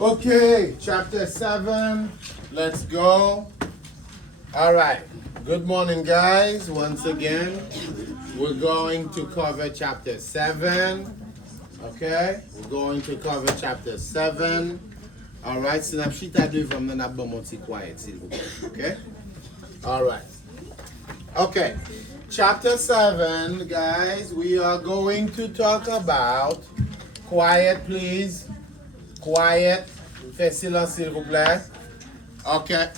Okay, chapter 7. Let's go. All right. Good morning, guys. Once again, we're going to cover chapter 7. Okay? We're going to cover chapter 7. All right. Sinapshit a deux from the Nabomoti quiet, s'il vous plaît. Okay? All right. Okay. Chapter 7, guys, we are going to talk about, quiet please, quiet, fais silence s'il vous plaît. Okay.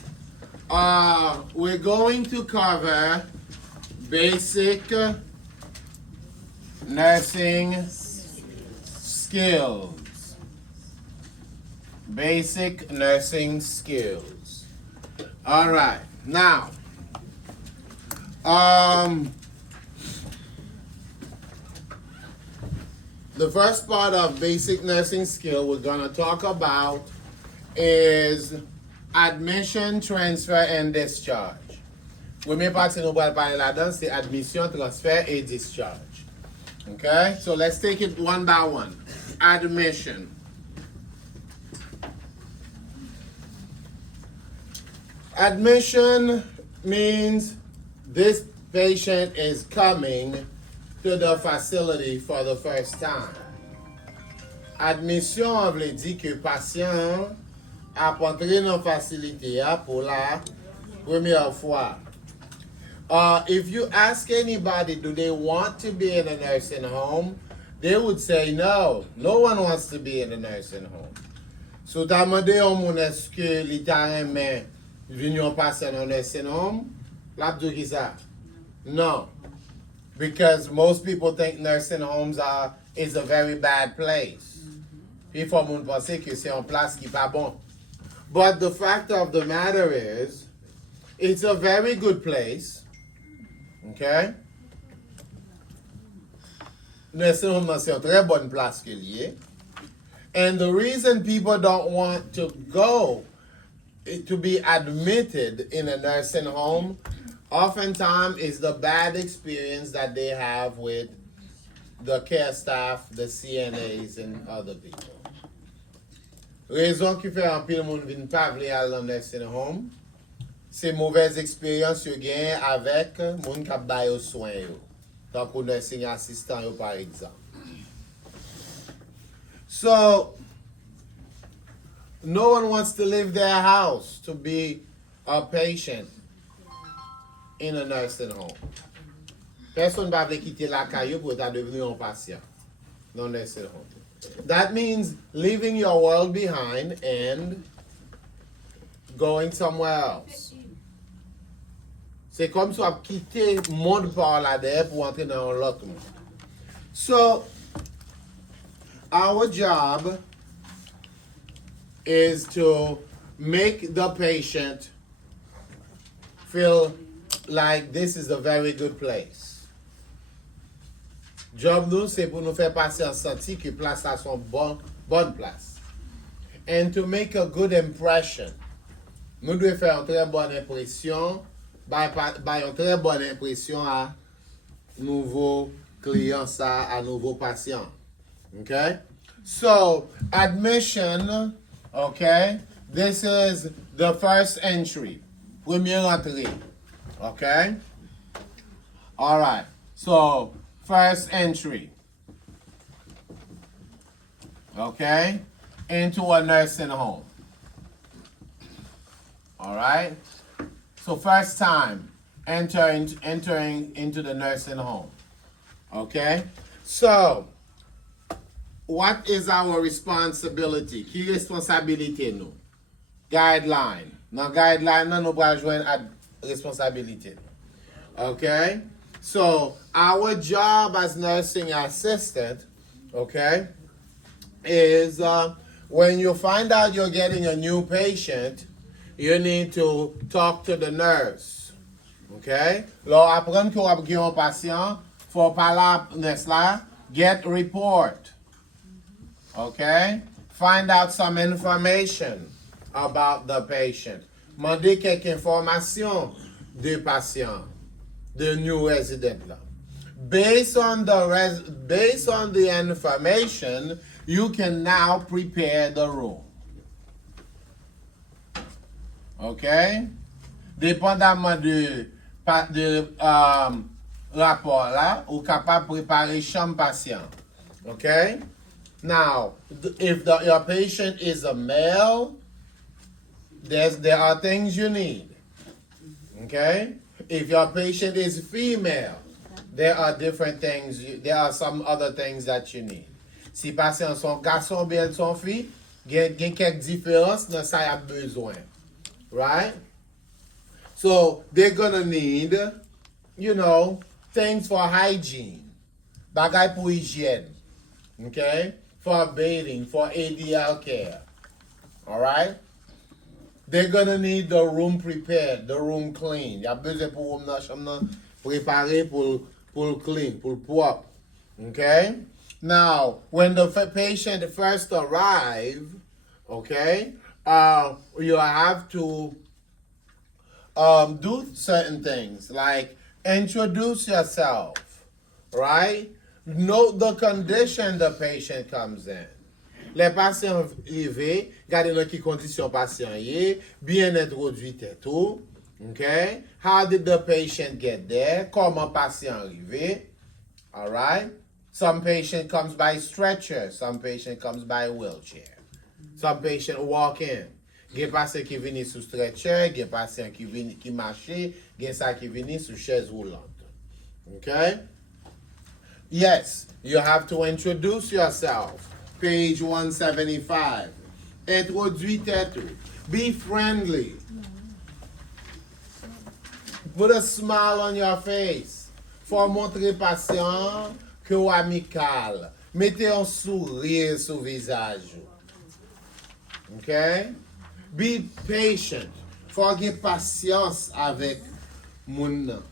We're going to cover basic nursing skills. Basic nursing skills. All right. Now, the first part of basic nursing skill we're going to talk about is admission, transfer, and discharge. Premier partie nous allons parler là-dedans, c'est admission, transfert, et discharge. Okay? So let's take it one by one. Admission. Admission means this patient is coming to the facility for the first time. Admission veut dire que patient a entré dans la facilité pour la première fois. If you ask anybody, do they want to be in a nursing home? They would say no. No one wants to be in a nursing home. So, t'as demandé au monde est-ce que l'État aime venir passer dans un nursing home? L'abdou qui ça? No. Because most people think nursing homes is a very bad place. Puis faut moun penser que c'est une place qui pas bon. But the fact of the matter is, it's a very good place. Okay? Nursing home c'est une très bonne place qu'il y est. And the reason people don't want to go to be admitted in a nursing home oftentimes is the bad experience that they have with the care staff, the CNAs, and other people. Raison qui fait un pile moun vin pa vle al nan nursing home, c'est mauvaise expérience yo gen avec moun kap bay yo soin yo. Tant kou nursing assistant yo par exemple. So, no one wants to leave their house to be a patient in a nursing home. Personne va vle quitter la caillou pour ta devenir un patient dans un nursing home. That means leaving your world behind and going somewhere else. C'est comme si on quitter le monde par là-dedans pour entrer dans l'autre monde. So, our job is to make the patient feel like this is a very good place. Job nous, c'est pour nous faire passer en senti que place là sont bonne place. And to make a good impression. Nous devons faire une très bonne impression, une très bonne impression à nouveaux clients, à nouveaux patients. Okay? So, admission, okay? This is the first entry. Première entrée. Okay? All right. So, first entry. Okay? Into a nursing home. All right? So, first time entering into the nursing home. Okay? So, what is our responsibility? Qui responsabilité nous? Guideline. Dans guideline, nous allons joindre à responsabilité. Okay? So, our job as nursing assistant, okay, is when you find out you're getting a new patient, you need to talk to the nurse. Okay? Lors apprendre que vous avez un patient, faut parler à nurse là, get report. Okay? Find out some information about the patient. Mandez quelques informations du patient, the new resident là. Based on the information, you can now prepare the room. OK? Dépendamment de rapport là, ou capable de préparer chambre patient. OK? Now, if your patient is a male, there are things you need. Okay? If your patient is female, there are different things, there are some other things that you need. Si patient son garçon ou bien son fille, gen quelques différences dans ça y a besoin. Right? So they're gonna need, things for hygiene. Bagay pour hygiène. Okay? For bathing, for ADL care. Alright? They're gonna need the room prepared, the room clean. Y a besoin pour room nan chambre nan préparé pour clean, pour propre. Okay? Now, when the patient first arrive, okay, you have to do certain things like introduce yourself, right? Note the condition the patient comes in. Les patients arrivés, regardez dans quelles conditions patient est, bien introduit et tout. Okay? How did the patient get there? Comment patient arrivé? All right? Some patient comes by stretcher, some patient comes by wheelchair. Some patient walk in. Gen patient qui vini sous stretcher, gen patient qui marche, gen sa qui vini sous chaise roulante. Okay? Yes, you have to introduce yourself. Page 175. Introduis-toi. Be friendly. Put a smile on your face. Faut montrer patient que ou amical. Mettez un sourire sur visage. Okay? Be patient. Faut avoir patience avec moun nan.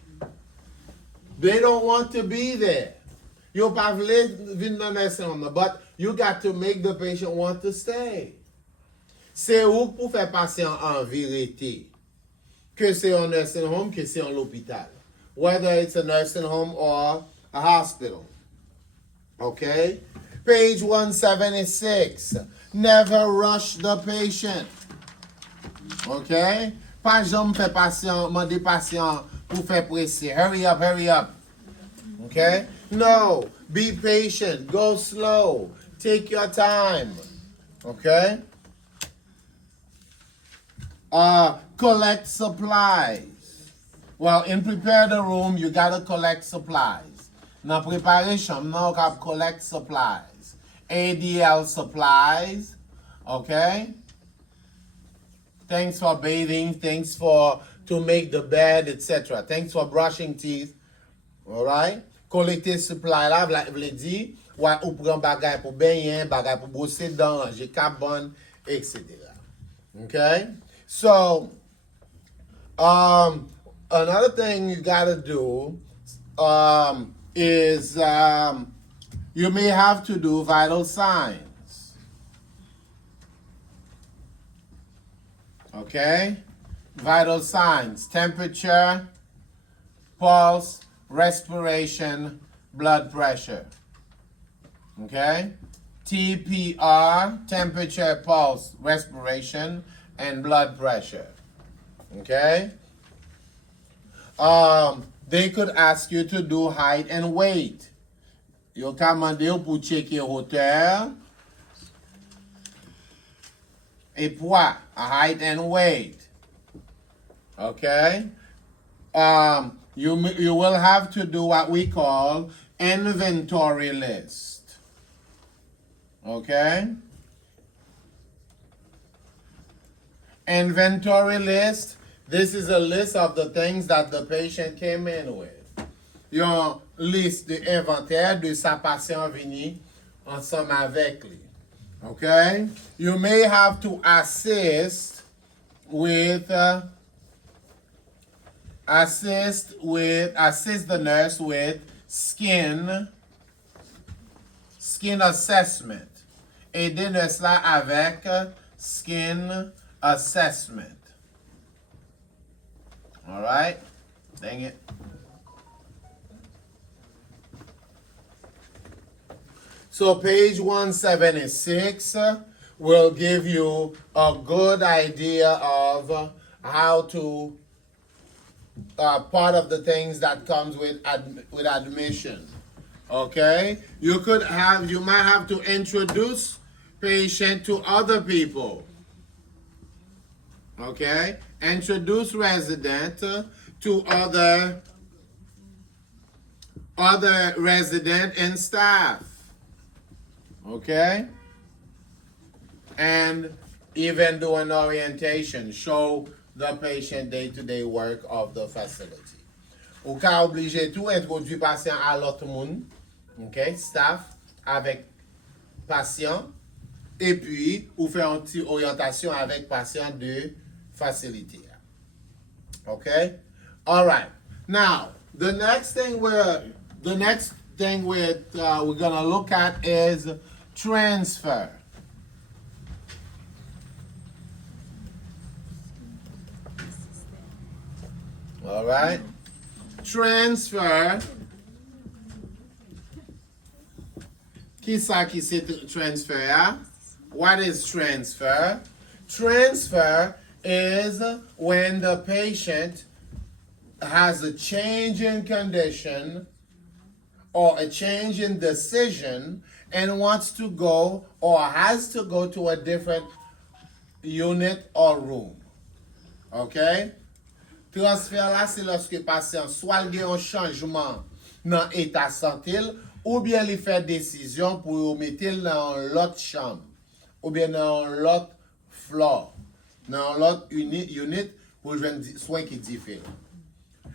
They don't want to be there. You pas vle vin nan nursing home, but you got to make the patient want to stay. C'est où pour faire patient en vérité. Que c'est un nursing home, que c'est un l'hôpital. Whether it's a nursing home or a hospital. Okay? Page 176. Never rush the patient. Okay? Pas jamais faire patient, demander patient pour faire presser. Hurry up, hurry up. Okay? No. Be patient. Go slow. Take your time. Okay? Collect supplies. Well, in prepare the room, you gotta collect supplies. Dans preparation, now you have collect supplies. ADL supplies. Okay? Things for bathing, things to make the bed, etc. Things for brushing teeth. Alright? Collecter supply là, vle di, ou pran bagay pour baigner, bagay pour brosser dents, ranger cabane, etc. Okay? So, another thing you gotta do is you may have to do vital signs. Okay? Vital signs, temperature, pulse, respiration, blood pressure. Okay? TPR, temperature, pulse, respiration, and blood pressure. Okay? They could ask you to do height and weight. Yo ka mande ou pou checker hauteur et poids, height and weight. Okay? You will have to do what we call inventory list. Okay? Inventory list, this is a list of the things that the patient came in with. Yon liste de inventaire de sa patient vini ensemble avec lui. Okay? You may have to assist the nurse with skin assessment. Aider nurse là avec skin assessment. All right? Dang it. So page 176 will give you a good idea of how to part of the things that comes with admission. Okay, you might have to introduce patient to other people. Okay, introduce resident to other resident and staff. Okay, and even do an orientation, show the patient day-to-day work of the facility. Ou ka oblige tout introduire patient à l'autre monde, ok, staff avec patient, et puis ou faire une petite orientation avec patient de facilité. Okay, all right. Now the next thing we're gonna look at is transfer. All right. Transfer. Qui ça qui c'est transfer? What is transfer? Transfer is when the patient has a change in condition or a change in decision and wants to go or has to go to a different unit or room. Okay? Transfer là, c'est lorsque patient soit il y a un changement dans l'état santé ou bien il fait décision pour mettre dans l'autre chambre ou bien dans l'autre floor, dans l'autre unit pour joindre soin qui diffère.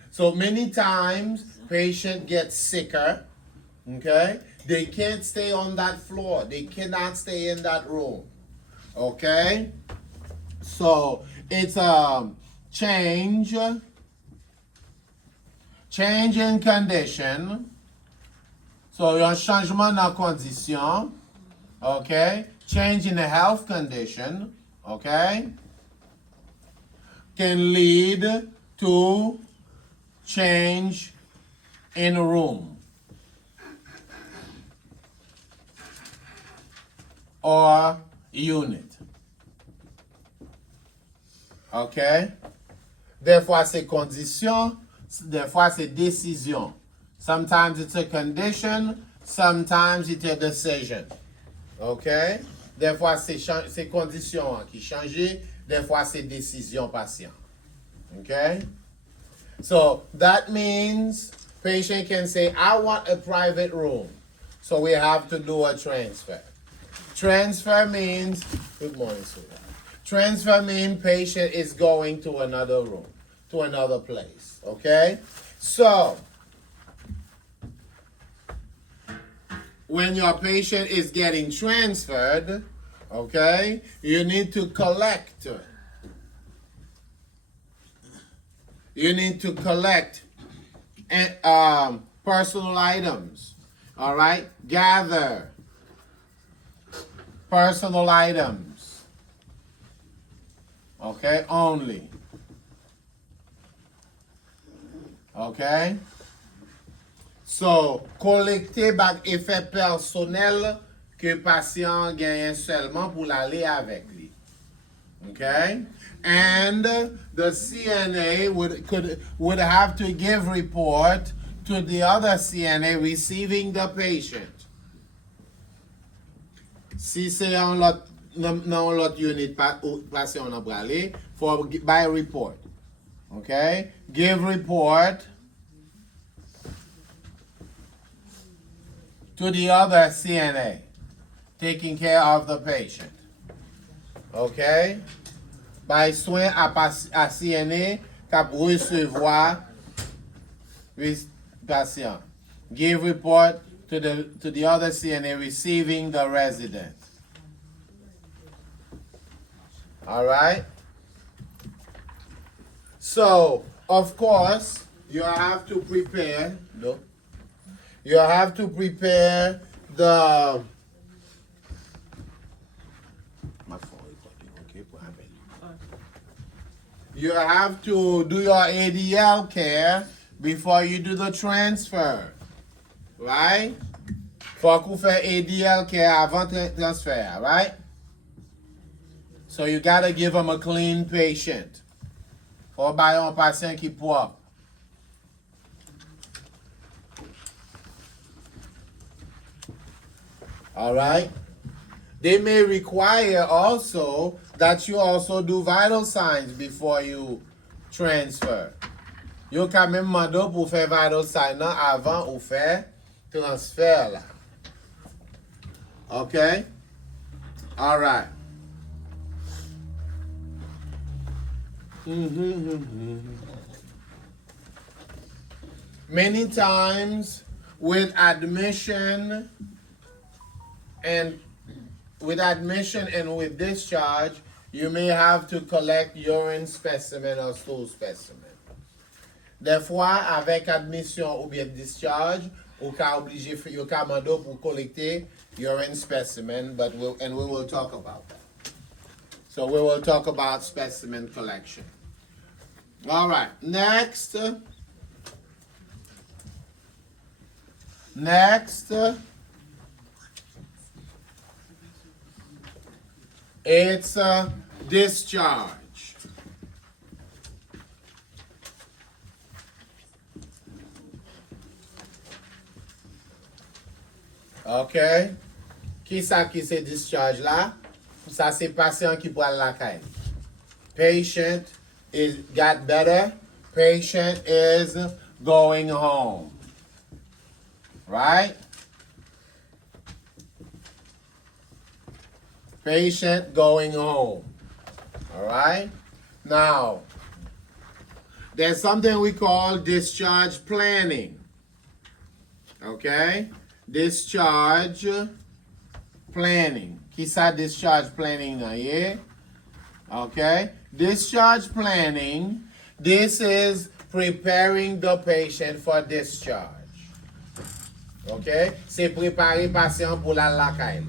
So many times patient gets sicker, okay? They can't stay on that floor. They cannot stay in that room. Okay? So it's change in condition. So un changement dans condition. Okay? Change in the health condition. Okay? Can lead to change in a room or unit. Okay? Des fois c'est condition, des fois c'est décision. Sometimes it's a condition, sometimes it's a decision. Okay? Des fois c'est condition qui change, des fois c'est décision patient. Okay? So that means patient can say, I want a private room. So we have to do a transfer. Transfer means, good morning, sweetheart. Transfer means patient is going to another room, to another place, okay? So, when your patient is getting transferred, okay, you need to collect. You need to collect personal items, all right? Gather personal items, okay, only, okay? So, collecter bak effet personnel que patient gagne seulement pour l'aller avec lui, okay? And the CNA would have to give report to the other CNA receiving the patient. Si c'est dans l'autre unit patient on a aller, by report. Okay? Give report to the other CNA taking care of the patient. Okay? By soin à CNA cap recevoir patient. Give report to the other CNA receiving the resident. All right? So, of course, you have to prepare the you have to do your ADL care before you do the transfer. Right? Faut qu'on fait ADL care avant transfer, right? So you gotta give them a clean patient. Faut bailler un patient qui propre. All right? They may require also that you also do vital signs before you transfer. Yo ka même mando pour faire vital signs nan avant ou faire transfert là. Okay? All right. Many times with admission and with discharge, you may have to collect urine specimen or stool specimen. Des fois, avec admission ou bien discharge, ou ka obligé, you ka mando pour collecter urine specimen, we will talk about that. So we will talk about specimen collection. All right, next, it's discharge. Okay? Qui c'est discharge là? Ça c'est patient qui prend la caille. Patient is got better. Patient is going home. Right? Patient going home. All right? Now, there's something we call discharge planning. Okay? Discharge planning. Qui ça discharge planning nan ye? Okay? Discharge planning, this is preparing the patient for discharge. Okay? C'est préparer patient pour la caille.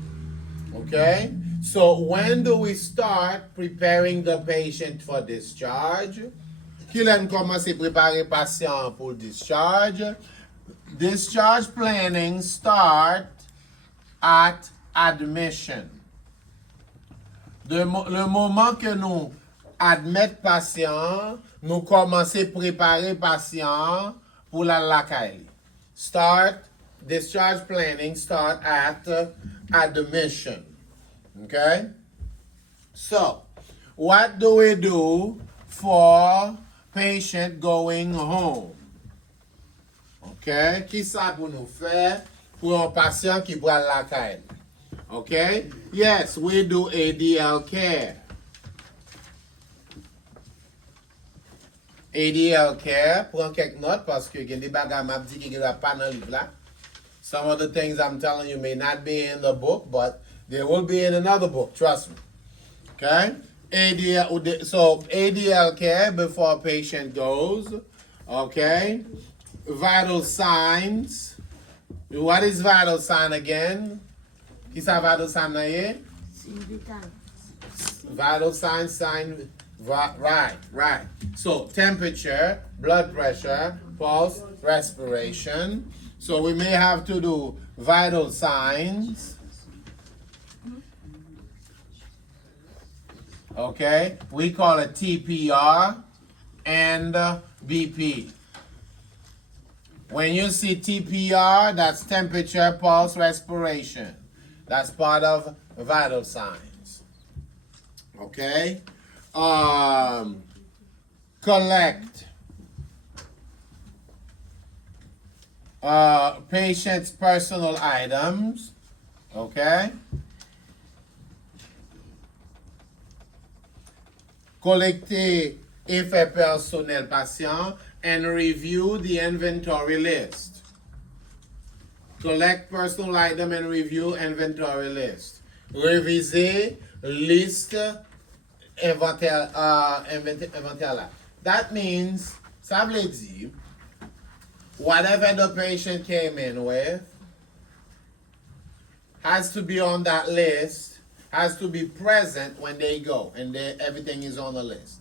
Okay? So when do we start preparing the patient for discharge? Qui l'en commence préparer patient pour discharge? Discharge planning start at admission. Le moment que nous admettons patient, nous commençons à préparer patient pour la caille. Discharge planning start at admission. Okay? So, what do we do for patient going home? Okay? Qui ça pour nous faire pour un patient qui prend la caille? Okay? Yes, we do ADL care. ADL care, prends quelques notes parce que il y a des bagages m'a dit qu'il n'y a pas dans le livre là. Some of the things I'm telling you may not be in the book, but they will be in another book, trust me. Okay? ADL care before a patient goes. Okay? Vital signs. What is vital sign again? Qui ça vital sign na ye? Vital sign, right. So temperature, blood pressure, pulse, respiration. So we may have to do vital signs. Okay, we call it TPR and BP. When you see TPR, that's temperature, pulse, respiration. That's part of vital signs. Okay? Collect patient's personal items. Okay? Collecter effets personnels patient and review the inventory list. Collect personal item and review inventory list. Réviser liste inventaire là. That means, ça veut dire, whatever the patient came in with has to be on that list, has to be present when they go, and everything is on the list.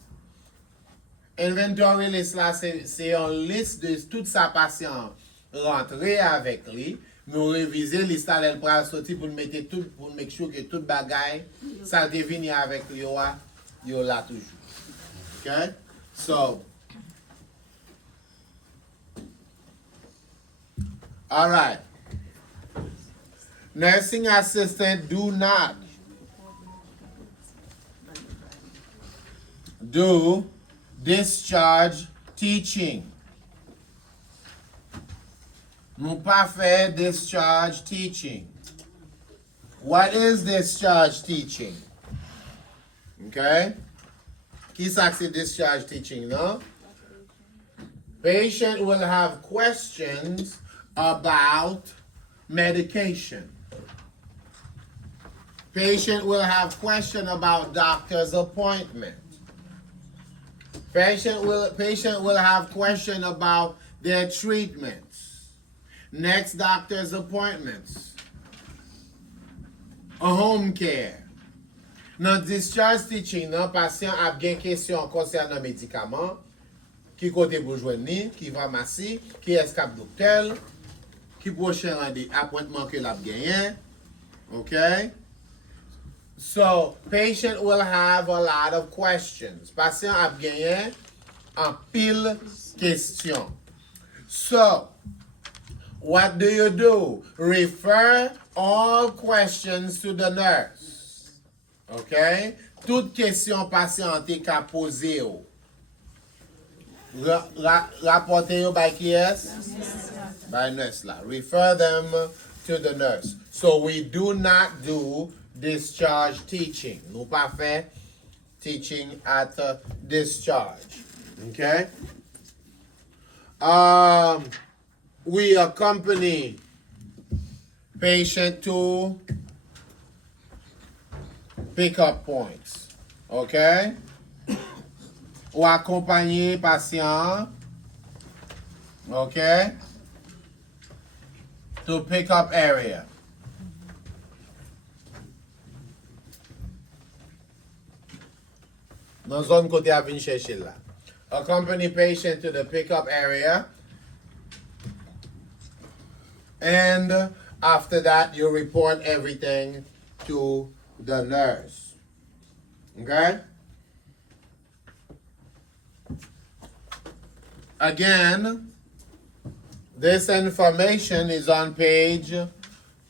Inventory list là, c'est une liste de tout sa patient rentrer avec lui. Nous réviser liste là, elle prend sorti pour mettre tout, pour make sure que tout bagaille, ça devine avec lui, yo là toujours. Okay? So, all right. Nursing assistant do not do discharge teaching. Nou pa fè discharge teaching. What is discharge teaching? Okay? Qui sa c'est discharge teaching, no? Patient will have questions about medication. Patient will have question about doctor's appointment. Patient will have question about their treatments, next doctor's appointments, a home care. Nan discharge teaching, nan patient ap gen question concernant médicament, ki kote pou jwen ni, ki pharmacie, ki eskap doktel, ki prochain appointment ke l'ap genyen. Okay? So, patient will have a lot of questions. Patient ap genyen an pile question. So, what do? Refer all questions to the nurse. Okay? Toute question patient te ka pose yo. Rapporte yo by ki es? By nurse la. Refer them to the nurse. So we do not do discharge teaching. Nou pa fè teaching at discharge. Okay? We accompany patient to pick-up points. Okay? Ou accompagner patient. Okay? To pick-up area. Dans zone kote a vin chercher là. Accompany patient to the pickup area. And after that, you report everything to the nurse. Okay? Again, this information is on page,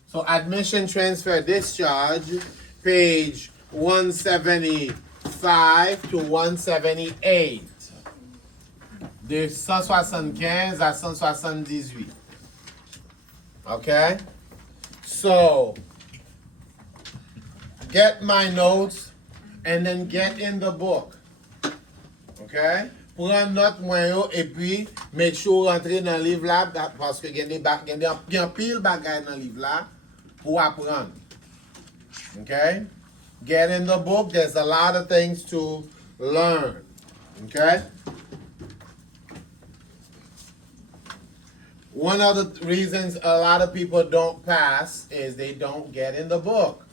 so admission, transfer, discharge, page 175 to 178. De 175 à 178. Okay? So, get my notes and then get in the book. Okay? Pren note mwen yo et puis make sure rentre dans livre là parce que gen pile bagay dans livre là pour apprendre. Okay? Get in the book. There's a lot of things to learn. Okay? One of the reasons a lot of people don't pass is they don't get in the book.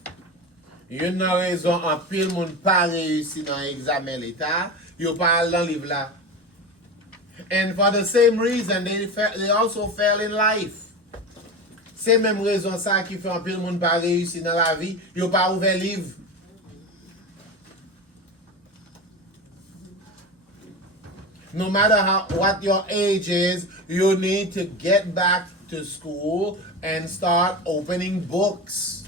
Yon nan rezon an pil moun pa reyusi nan examen l'Etat, yo pa al nan liv la. And for the same reason, they also fail in life. Se même rezon sa ki fe an pil moun pa reyusi nan la vi, yo pa ouve liv. No matter what your age is, you need to get back to school and start opening books.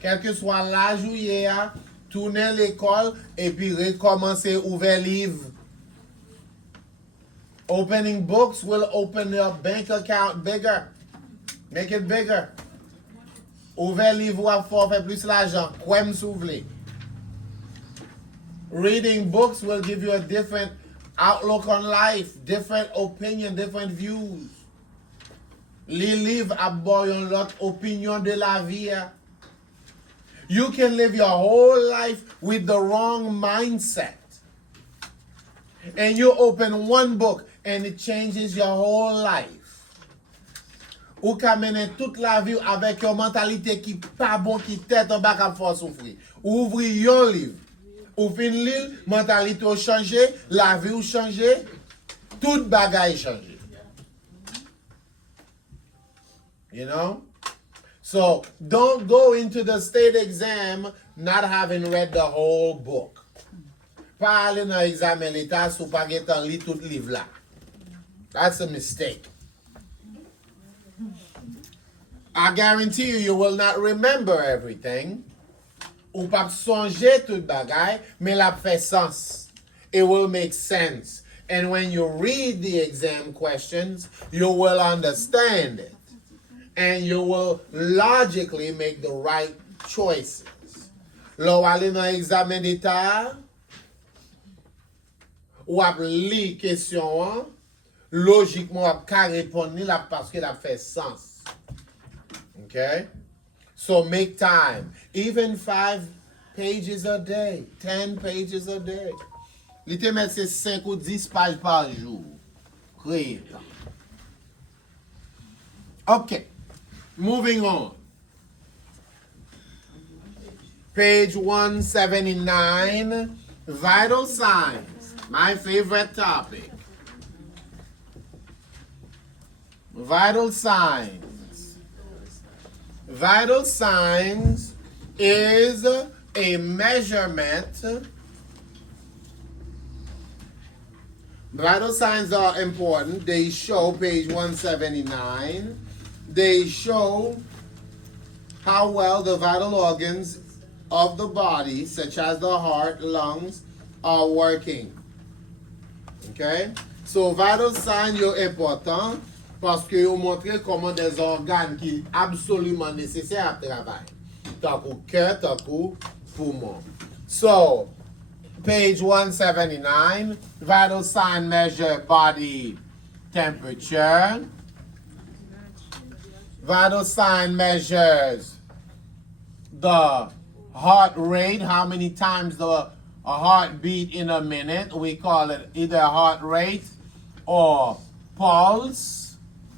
Quel que soit l'âge ou yé a, tourner l'école et puis recommencer ouvrir livre. Opening books will open your bank account bigger. Make it bigger. Ouvrir livre ou faut faire plus l'argent. Kwem s'ouvre. Reading books will give you a different outlook on life, different opinion, different views. Les livres abordent yon lot opinion de la vie. You can live your whole life with the wrong mindset. And you open one book and it changes your whole life. Ou ka mene toute la vie avec yon mentalité qui pas bon, qui tête en bas à faire souffrir. Ouvri yon livre. Ou fin l'île, mentalité ou changé, la vie ou changé, tout bagay changé. You know? So don't go into the state exam not having read the whole book. pas aller dans l'examen l'état sous pas gen li tout livre là. That's a mistake. I guarantee you, you will not remember everything. Ou pas songer tout bagay, mais la fait sens. It will make sense. And when you read the exam questions, you will understand it. And you will logically make the right choices. Lo wale nan examen d'État, ou ap li question an, logiquement ap ka repon ni la parce que la fait sens. Okay? So make time. Even 5 pages a day, 10 pages a day. Li te met se 5 ou 10 pages par jour. Kreye tan. Okay. Moving on. Page 179, vital signs. My favorite topic. Vital signs. Vital signs is a measurement. Vital signs are important. They show, page 179, they show how well the vital organs of the body, such as the heart, lungs, are working. Okay? So vital signs are important parce que vous montrez comment des organes qui absolument nécessaires à travailler. Tant qu'au cœur, tant qu'au poumon. So, page 179, vital sign measure body temperature. Vital sign measures the heart rate, how many times a heart beat in a minute. We call it either heart rate or pulse.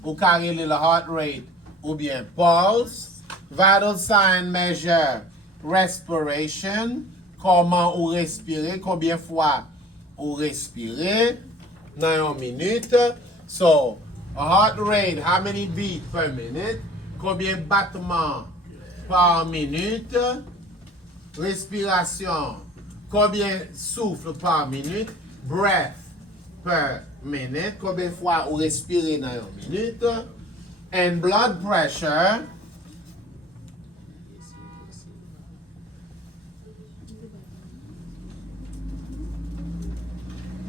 Ou carré le heart rate ou bien pulse. Vital sign measure respiration. Comment ou respirer, combien fois ou respirer dans une minute. So, a heart rate, how many beats per minute? Combien battements par minute? Respiration, combien souffle par minute? Breath per minute, combien fois ou respirer dans une minute? And blood pressure.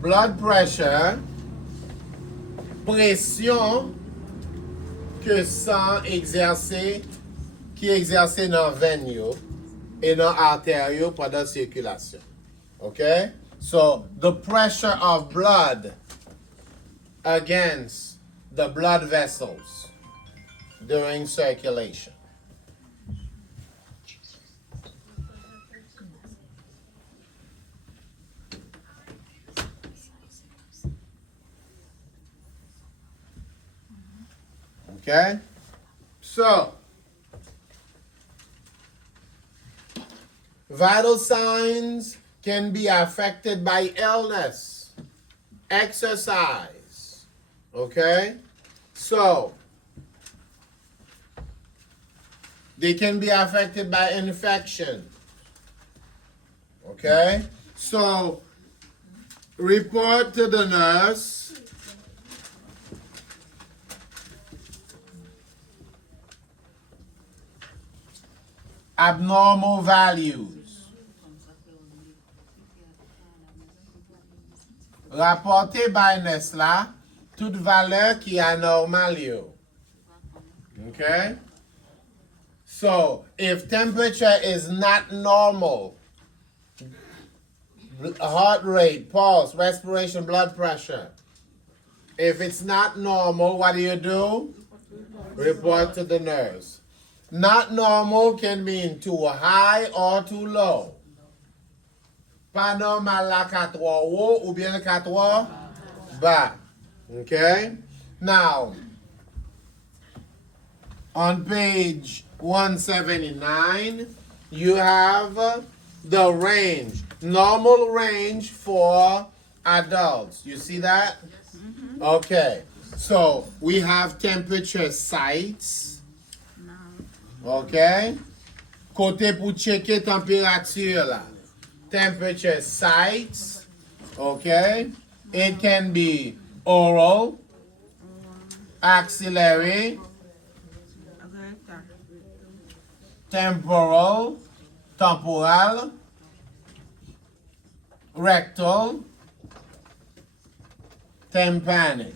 Blood pressure, pression que sang exercé, qui exercé dans veine et dans artère pendant circulation. Okay? So the pressure of blood against the blood vessels during circulation. Okay? So, vital signs can be affected by illness, exercise. Okay? So, they can be affected by infection. Okay? So, report to the nurse. Abnormal values. Rapporté by Nesla toute valeur qui est anormale. Okay? So, if temperature is not normal, heart rate, pulse, respiration, blood pressure, if it's not normal, what do? Report to the nurse. Not normal can mean too high or too low. Pas normal la 4 haut ou bien 4 bas. Okay? Now, on page 179, you have the range. Normal range for adults. You see that? Yes. Mm-hmm. Okay. So, we have temperature sites. Okay? Côté pour checker température là. Temperature sites. Okay? It can be oral, axillary, temporal, rectal, tympanic.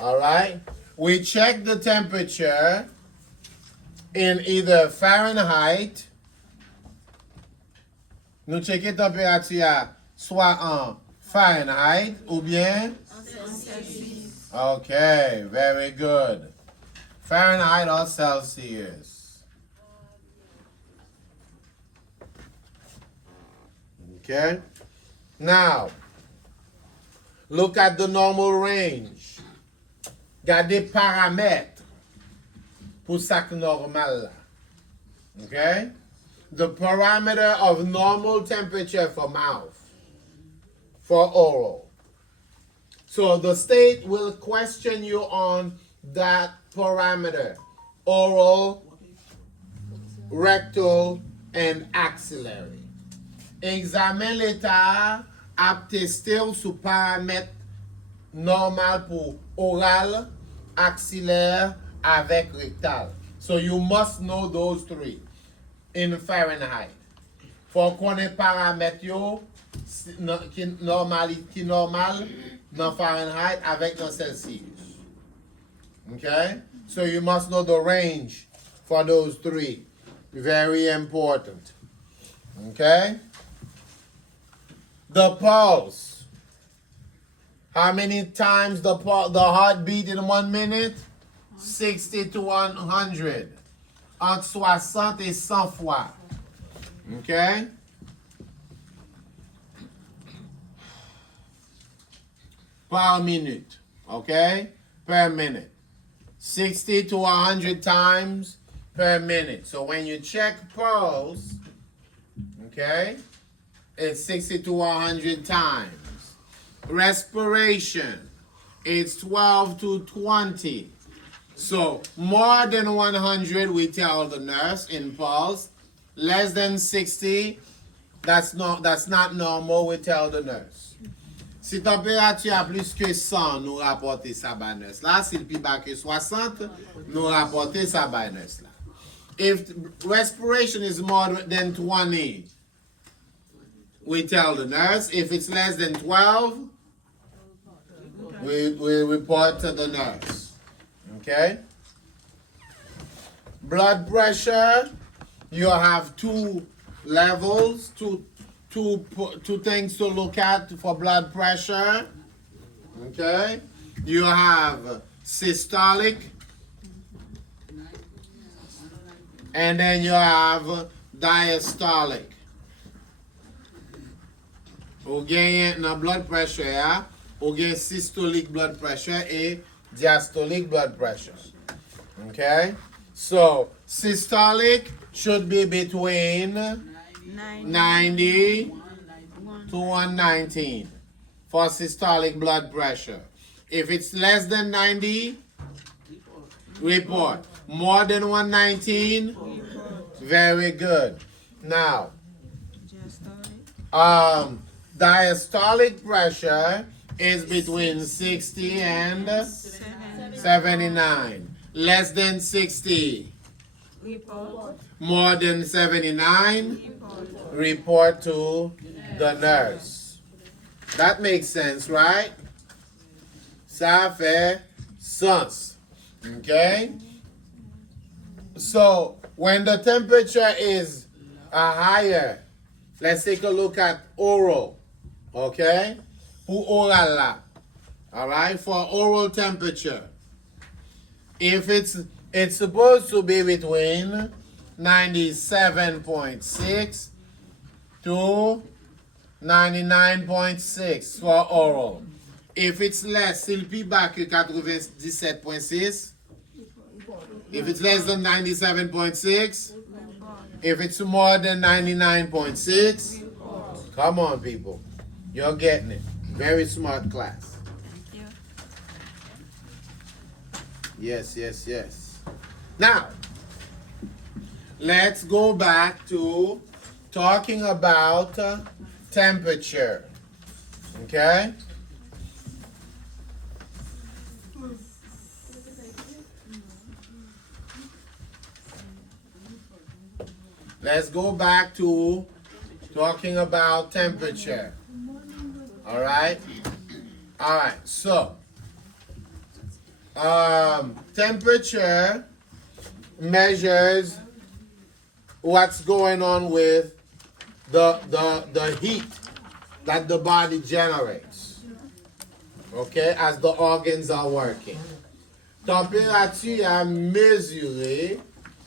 All right? We check the temperature in either Fahrenheit. Nous checker température soit en Fahrenheit ou bien Okay, very good. Fahrenheit or Celsius. Okay? Now, look at the normal range. Gardez paramètres pour sac normal là. Okay? The parameter of normal temperature for mouth, for oral. So the state will question you on that parameter, oral, rectal, and axillary. Examen l'état a testé sous paramètre normal pour oral, axillaire, avec rectal. So you must know those three in Fahrenheit. For connaître paramètre yo, qui normal dans Fahrenheit avec dans Celsius. Okay? So you must know the range for those three. Very important. Okay? The pulse. How many times the heartbeat in 1 minute? 60 to 100. Entre 60 et 100 fois. Okay? Per minute. Okay? Per minute. 60 to 100 times per minute. So when you check pulse, okay, it's 60 to 100 times. Respiration, it's 12 to 20. So more than 100, we tell the nurse in pulse. Less than 60, that's not normal, we tell the nurse. Si température a plus que 100, nous rapporter sa ba nurse là. Si le plus bas que 60, nous rapporter sa ba nurse là. If respiration is more than 20, we tell the nurse. If it's less than 12, we report to the nurse. Okay? Blood pressure, you have two levels, two things to look at for blood pressure. Okay? You have systolic, and then you have diastolic. Ou gen nan blood pressure ya, ou gen systolic blood pressure et diastolic blood pressure. Okay? So, systolic should be between 90 to 119 for systolic blood pressure. If it's less than 90, report. More than 119, very good. Now, diastolic pressure is between 60 and 79. Less than 60. More than 79. Report to the nurse. That makes sense, right? Ça fait sens. Okay? So, when the temperature is higher, let's take a look at oral. Okay? Pour oral là. All right? For oral temperature. If it's supposed to be between 97.6 to 99.6 for oral. If it's less, s'il plus bas que 97.6, if it's less than 97.6, if it's more than 99.6, come on, people. You're getting it. Very smart class. Thank you. Yes, yes, yes. Now, let's go back to talking about temperature. Okay? Let's go back to talking about temperature. All right? All right, so temperature measures what's going on with the heat that the body generates, okay, as the organs are working. Température a mesuré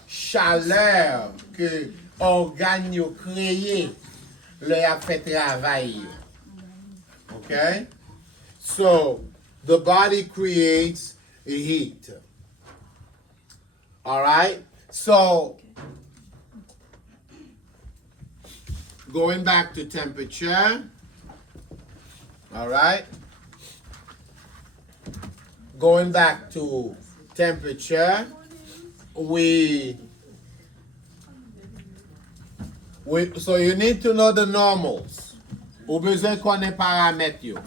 chaleur que organes yo créé le a fait travail. Okay? So the body creates heat. All right? So going back to temperature. All right? Going back to temperature, so you need to know the normals. Ou besoin connaître paramètres yo.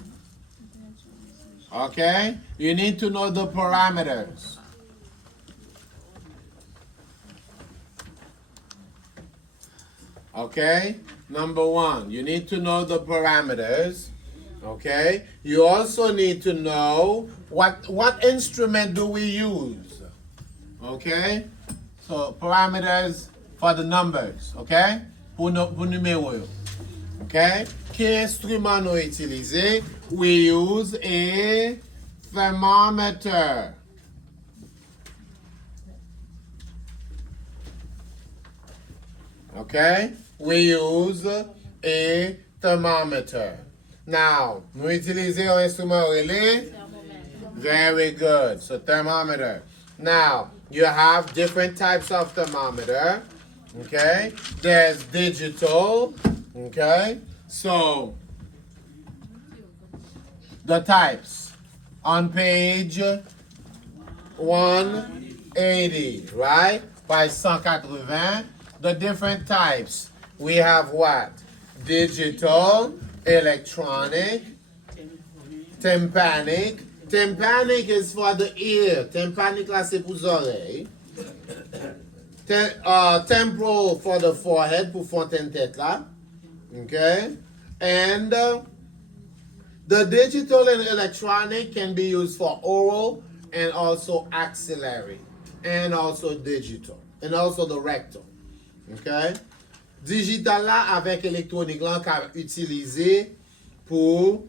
Okay? You need to know the parameters. Okay? Number one, you need to know the parameters. Okay? You also need to know what instrument do we use. Okay? So parameters for the numbers. Okay? Pour numéro. Okay? Quel instrument nous utilisons? We use a thermometer. Okay? We use a thermometer. Now, nous utilisons un instrument relais? Very good. So thermometer. Now, you have different types of thermometer. Okay? There's digital. Okay? So, the types on page 180, right? Page 180. The different types. We have what? Digital, electronic, tympanic. Tympanic is for the ear. Tympanic là c'est pour oreilles. Temporal for the forehead, pour fontaine tête là. Okay? And the digital and electronic can be used for oral and also axillary. And also digital. And also the rectal. Okay? Digital là avec électronique là qu'a utilisé pour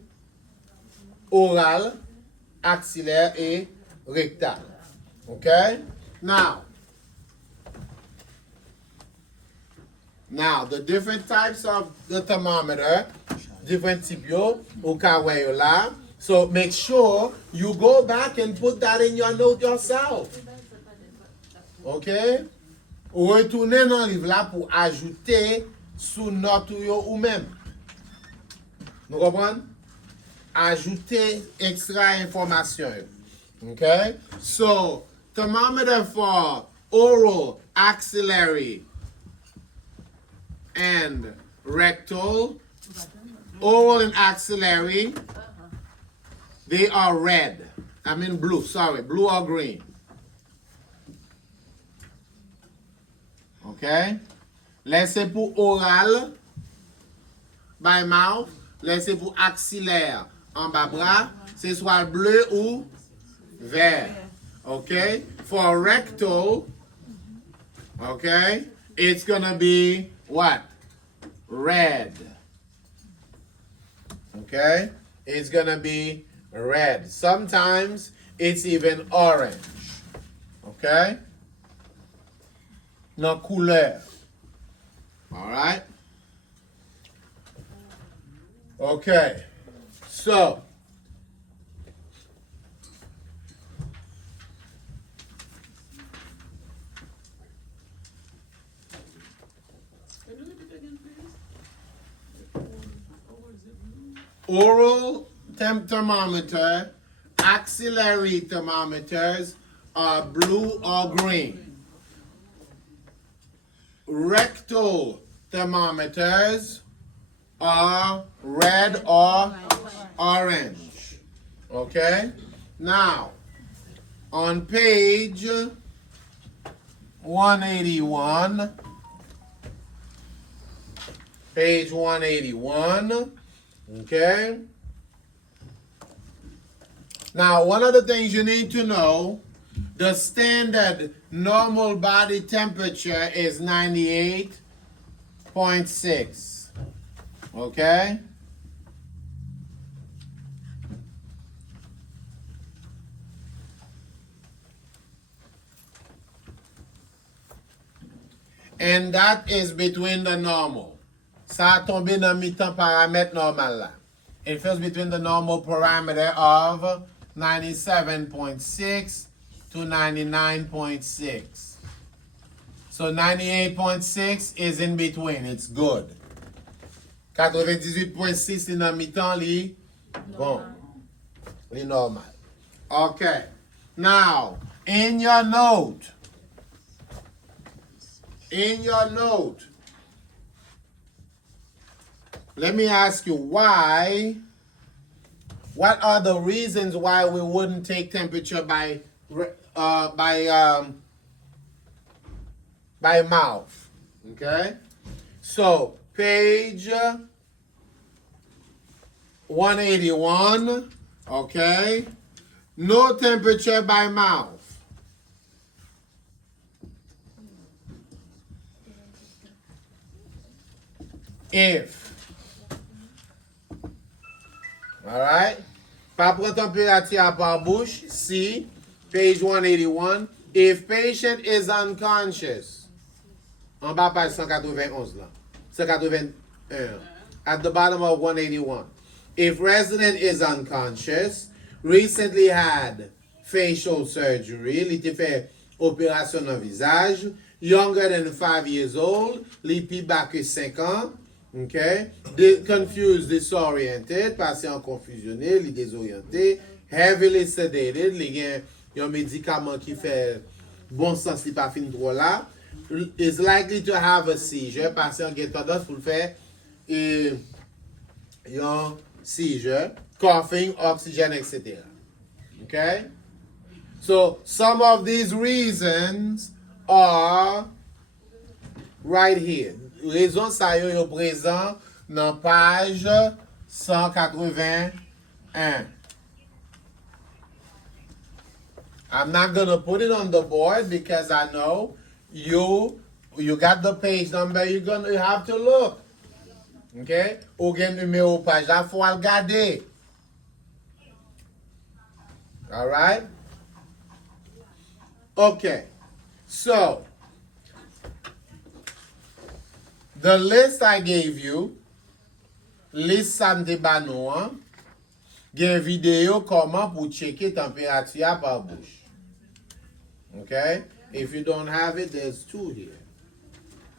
oral, axillaire et rectal. Okay? Now, the different types of the thermometer, different types ou ka wè yo là. So make sure you go back and put that in your note yourself. Okay? Ou retourner dans le livre là pour ajouter sous note ou même. Nous comprenons? Ajouter extra information. Okay? So, thermometer for oral, axillary, and rectal. Oral and axillary, they are red. I mean blue, sorry, blue or green. Okay? Laissez pour oral, by mouth. Laissez pour axillaire, en bas bras. C'est soit bleu ou vert. Okay? For rectal, okay, it's gonna be what? Red. Okay? It's gonna be red. Sometimes it's even orange. Okay? No couleur. Alright? Okay. So, oral thermometer, axillary thermometers are blue or green. rectal thermometers are red or orange. Okay? Now, on page 181, page 181, okay? Now, one of the things you need to know, the standard normal body temperature is 98.6, okay? And that is between the normal. Ça a tombé dans mi-temps paramètre normal là. It falls between the normal parameter of 97.6 to 99.6. So 98.6 is in between. It's good. 98.6 in the mi-temps li bon. Li normal. Okay. Now, in your note, let me ask you why. What are the reasons why we wouldn't take temperature by mouth? Okay, so page 181. Okay, no temperature by mouth. If, all right, pas prendre température par bouche, see, page 181, if patient is unconscious, en bas page 191 là, 181, at the bottom of 181, if resident is unconscious, recently had facial surgery, li te fait opération dans visage, younger than 5 years old, li pi bas que 5 ans, okay? Confused, disoriented, patient confusionné, li désorienté, heavily sedated, li gen yon médicament qui fait bon sens li pa fin trop là, is likely to have a seizure, patient gen tendance pour faire yon seizure, coughing, oxygen, etc. Okay? So some of these reasons are right here. Raison sa yo présent dans page 181. I'm not going to put it on the board because I know you got the page number, you're going to have to look. Okay? Ou gen numéro page la faut al gade. All right? Okay. So, the list I gave you, list samedi banou, gen vidéo comment pour checker température par bouche. Okay? If you don't have it, there's 2 here.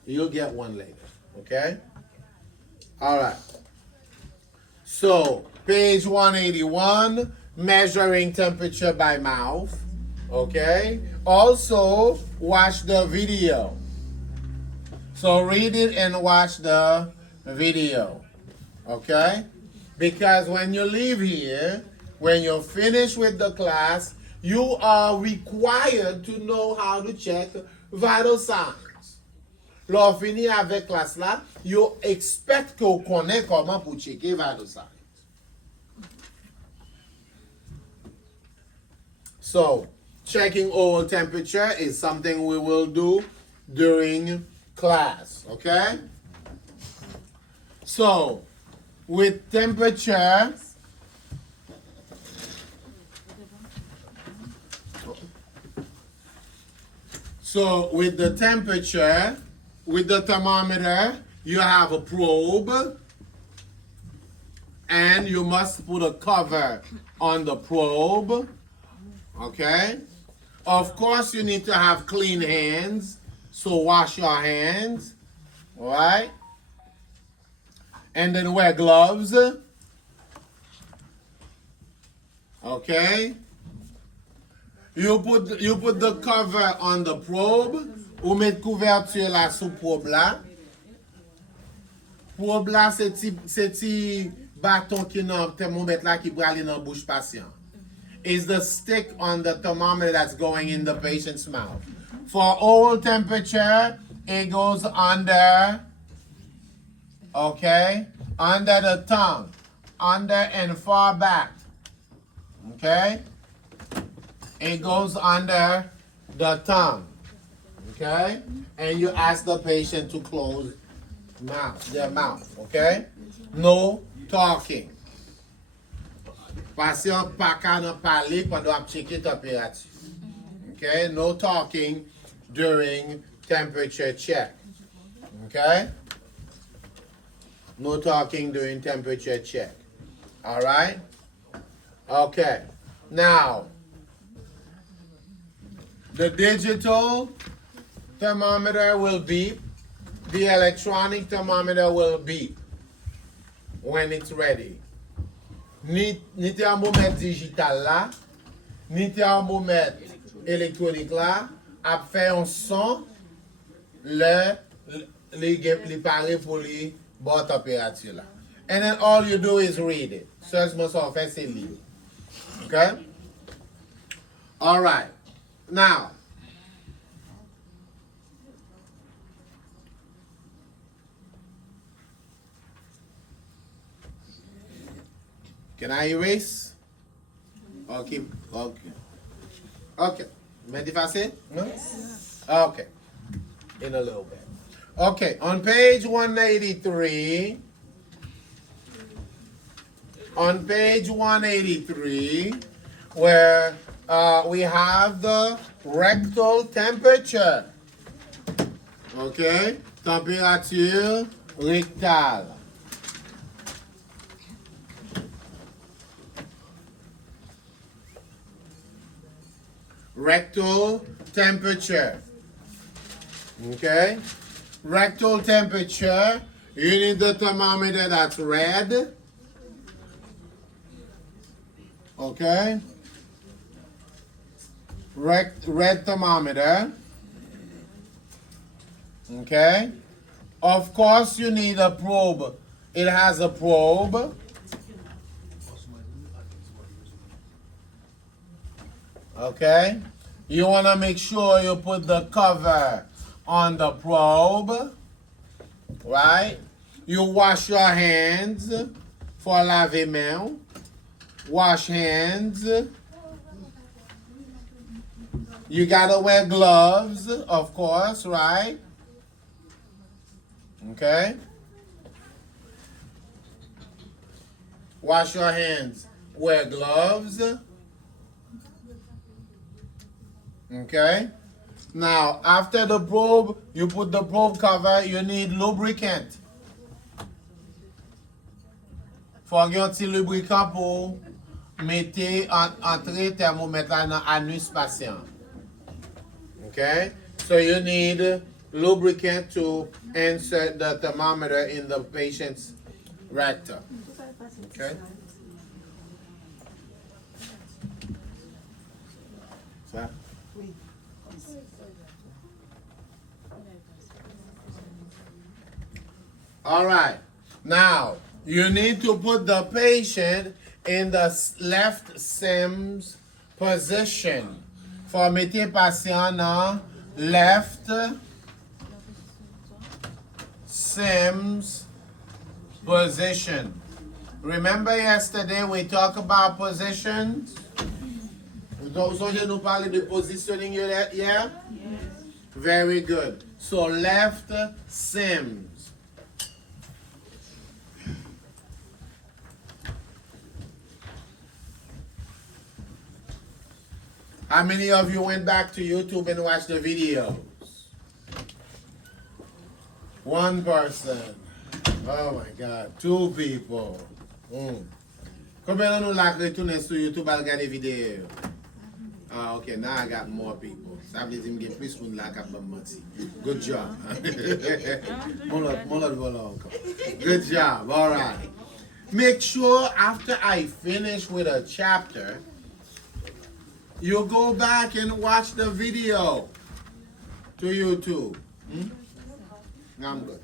You'll get one later. Okay? All right. So, page 181, measuring temperature by mouth. Okay? Also, watch the video. So, read it and watch the video. Okay? Because when you leave here, when you're finished with the class, you are required to know how to check vital signs. Lò fini avec classe là, you expect que vous connaissez comment pour checker vital signs. So, checking oral temperature is something we will do during class, okay? So, with temperature, with the thermometer, you have a probe, and you must put a cover on the probe, okay? Of course, you need to have clean hands, so wash your hands, all right? And then wear gloves, okay? You put the cover on the probe, Ou mettre couverture là sous probe là. Probe là, c'est ti bâton qui dans thermomètre là qui peut aller dans la bouche patient. Is the stick on the thermometer that's going in the patient's mouth. For oral temperature, it goes under, okay, under the tongue, under and far back, okay? It goes under the tongue, okay? And you ask the patient to close their mouth, okay? No talking. Patient pas qu'à parler pendant à checker température. Okay? No talking during temperature check. Okay? No talking during temperature check. All right? Okay. Now, the digital thermometer will beep. The electronic thermometer will beep when it's ready. Ni thermomètre digital là, ni thermomètre électronique là, a fait un son les parler pour les bonnes températures là. And then all you do is read it. Seulement ça fait c'est lire. Okay? All right. Now, can I erase? Okay. Okay. Okay. Maybe if I say it? No? Okay. In a little bit. Okay. On page 183. On page 183, where we have the rectal temperature. Okay? Température rectale. Rectal temperature. Okay? Rectal temperature, you need the thermometer that's red. Okay? Red thermometer. Okay? Of course, you need a probe. It has a probe. Okay? You want to make sure you put the cover on the probe. Right? You wash your hands for laver mains. Wash hands. You gotta wear gloves, of course, right? Okay? Wash your hands. Wear gloves. Okay? Now, after the probe, you put the probe cover, you need lubricant. Faut un petit lubricant pour mettre entrer thermomètre dans anus patient. Okay? So you need lubricant to insert the thermometer in the patient's rectum. Okay? Ça? All right. Now, you need to put the patient in the left Sims position. For mettre patient dans left Sims position. Remember yesterday we talked about positions? Aujourd'hui nous parlons de positioning here? Yeah? Yes. Very good. So left Sims. How many of you went back to YouTube and watched the videos? One person. Oh my God. Two people. Combien nous la retourner sur YouTube à regarder vidéo? Ah, okay. Now I got more people. Ça veut dire que j'ai plus de la cap menti. Good job. Mon l'autre voilà encore. Good job. All right. Make sure after I finish with a chapter, you go back and watch the video. To you too. I'm good.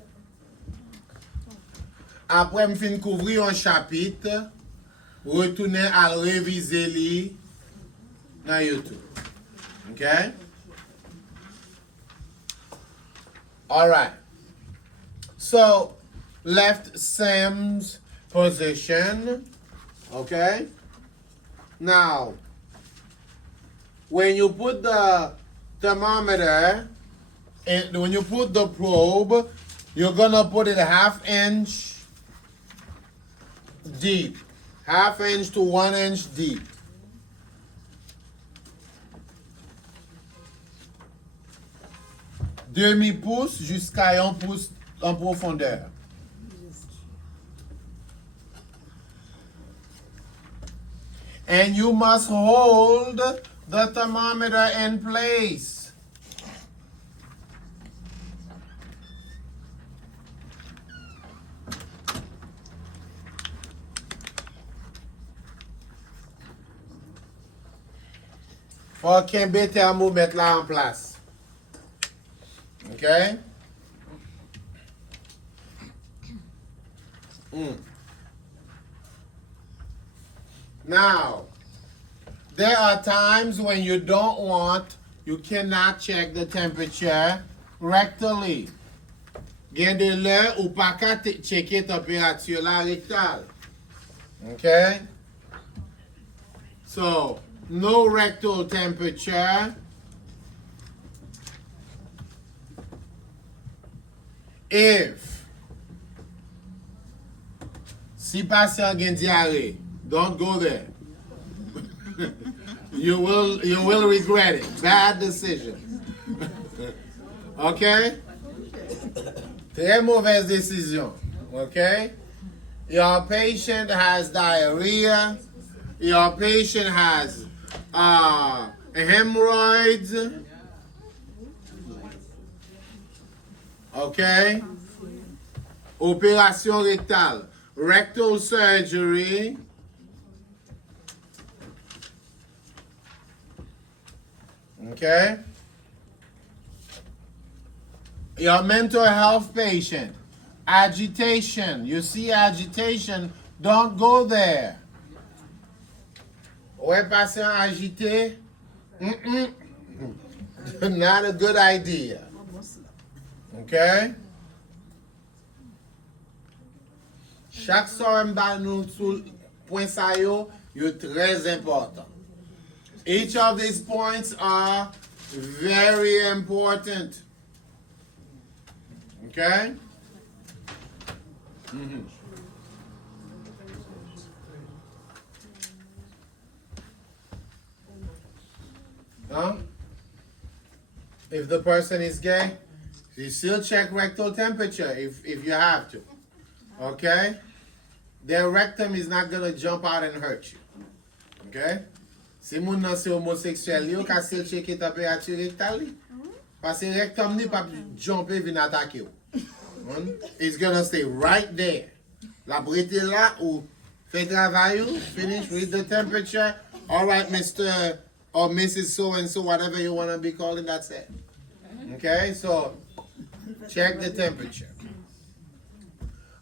Après, je finis couvrir un chapitre, retourner à réviser li dans YouTube. Okay? All right. So, left Sam's position. Okay? Now, when you put the thermometer, and when you put the probe, you're gonna put it 1/2 inch deep. 1/2 inch to 1 inch deep. Demi-pouce jusqu'à 1 pouce en profondeur. And you must hold the thermometer in place. Faut qu'il y ait un thermomètre là en place. Okay? Now, there are times when you cannot check the temperature rectally. Gen de lè ou pa ka checker température la rectal. Okay? So, no rectal temperature. Si patient gen diarrhée, don't go there. you will regret it. Bad decision. Okay? Très mauvaise décision. Okay? Your patient has diarrhea. Your patient has hemorrhoids. Okay? Opération rectale. Rectal surgery. Okay? Your mental health patient. Agitation. You see agitation, don't go there. Ouais, patient agité? Not a good idea. Okay? Chaque soir mba nou sou point sa yo très important. Each of these points are very important. Okay? Huh? If the person is gay, you still check rectal temperature if you have to. Okay? Their rectum is not gonna jump out and hurt you. Okay? Si moun nan se homoseksuel yo ka still check temperature rectal li. Parce rectum ni pa jumper vin atake yo. It's gonna stay right there. La brete la ou fait travail yo, finish, read the temperature. All right, Mr. or Mrs. So-and-so, whatever you want to be calling, that's it. Okay, so check the temperature.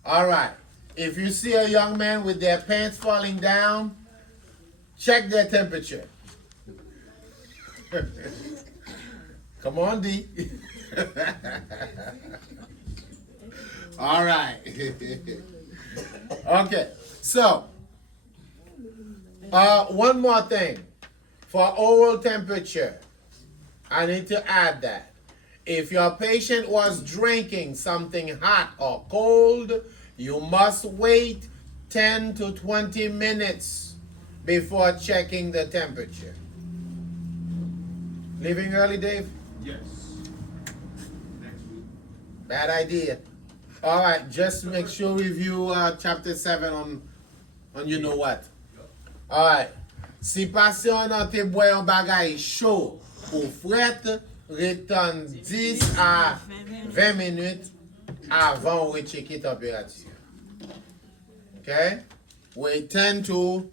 All right, if you see a young man with their pants falling down, check their temperature. Come on, D. All right. Okay, so one more thing. For oral temperature, I need to add that. If your patient was drinking something hot or cold, you must wait 10 to 20 minutes before checking the temperature. Leaving early, Dave? Yes. Next week. Bad idea. All right, just make sure review chapter 7 on you know what. All right. Si patient nan te boy yon bagay chaud ou fret, return 10 à 20 minutes avant ou rechecker température. Okay? Wait 10 to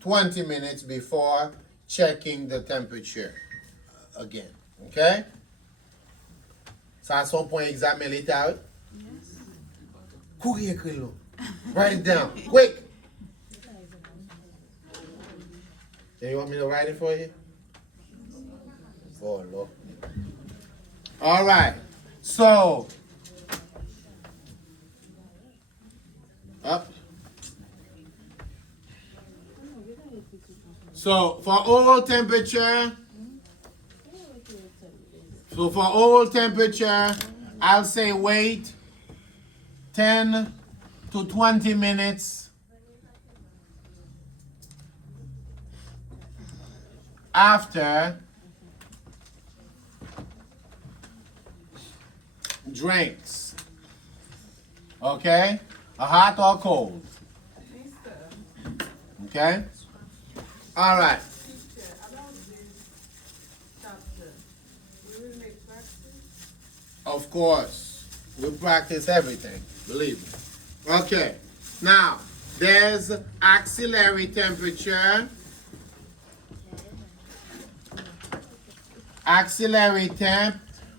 20 minutes before checking the temperature again. Okay? Ça, son point exact militaire. Courrier écrit-le. Write it down. Quick. You want me to write it for you? Oh, Lord. All right. So, up. So, for oral temperature, I'll say wait 10 to 20 minutes after drinks. Okay? Hot or cold. Okay? All right. Of course. We practice everything. Believe me. Okay. Now, there's axillary temperature. Axillary temp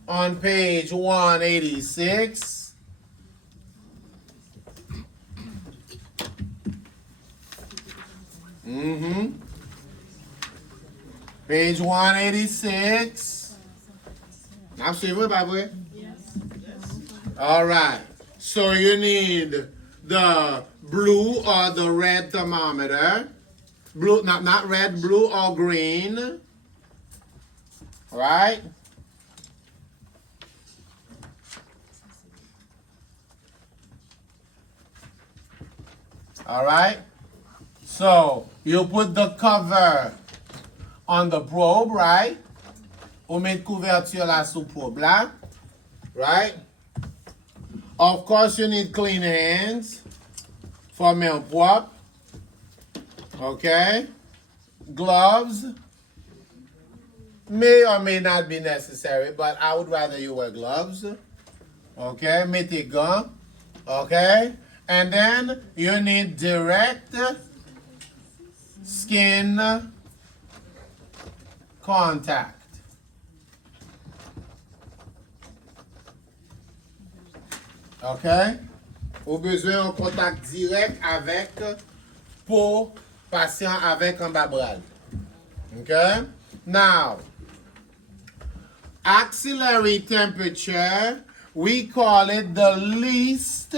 on page 186. Page 186. I'm suivre, by the way? Yes. All right. So you need the blue or the red thermometer. Blue, not red, blue or green. All right. All right. So you put the cover on the probe, right? Ou met couverture là sous probe là, right? Of course, you need clean hands for main propre. Okay? Gloves may or may not be necessary, but I would rather you wear gloves. Okay? Mettez gants. Okay? And then you need direct skin contact. OK? Ou besoin un contact direct avec peau patient avec un babral. OK? Now, axillary temperature, we call it the least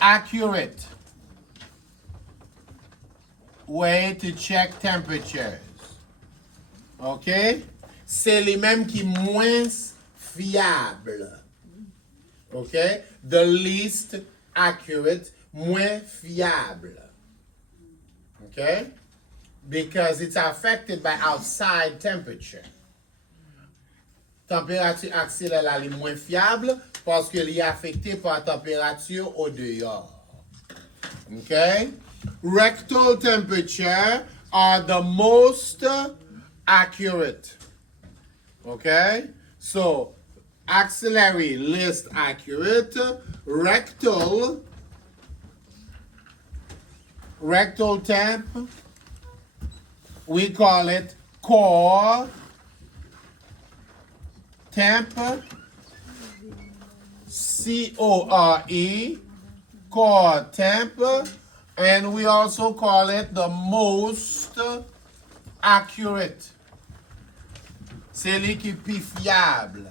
accurate way to check temperatures. OK? C'est les mêmes qui moins fiable. Okay? The least accurate, moins fiable. Okay? Because it's affected by outside temperature. Température axillaire là, est moins fiable parce qu'elle est affectée par température au dehors. Okay? Rectal temperature are the most accurate. Okay? So, axillary least accurate, rectal temp, we call it core temp, C-O-R-E, core temp, and we also call it the most accurate. C'est lui qui est plus fiable.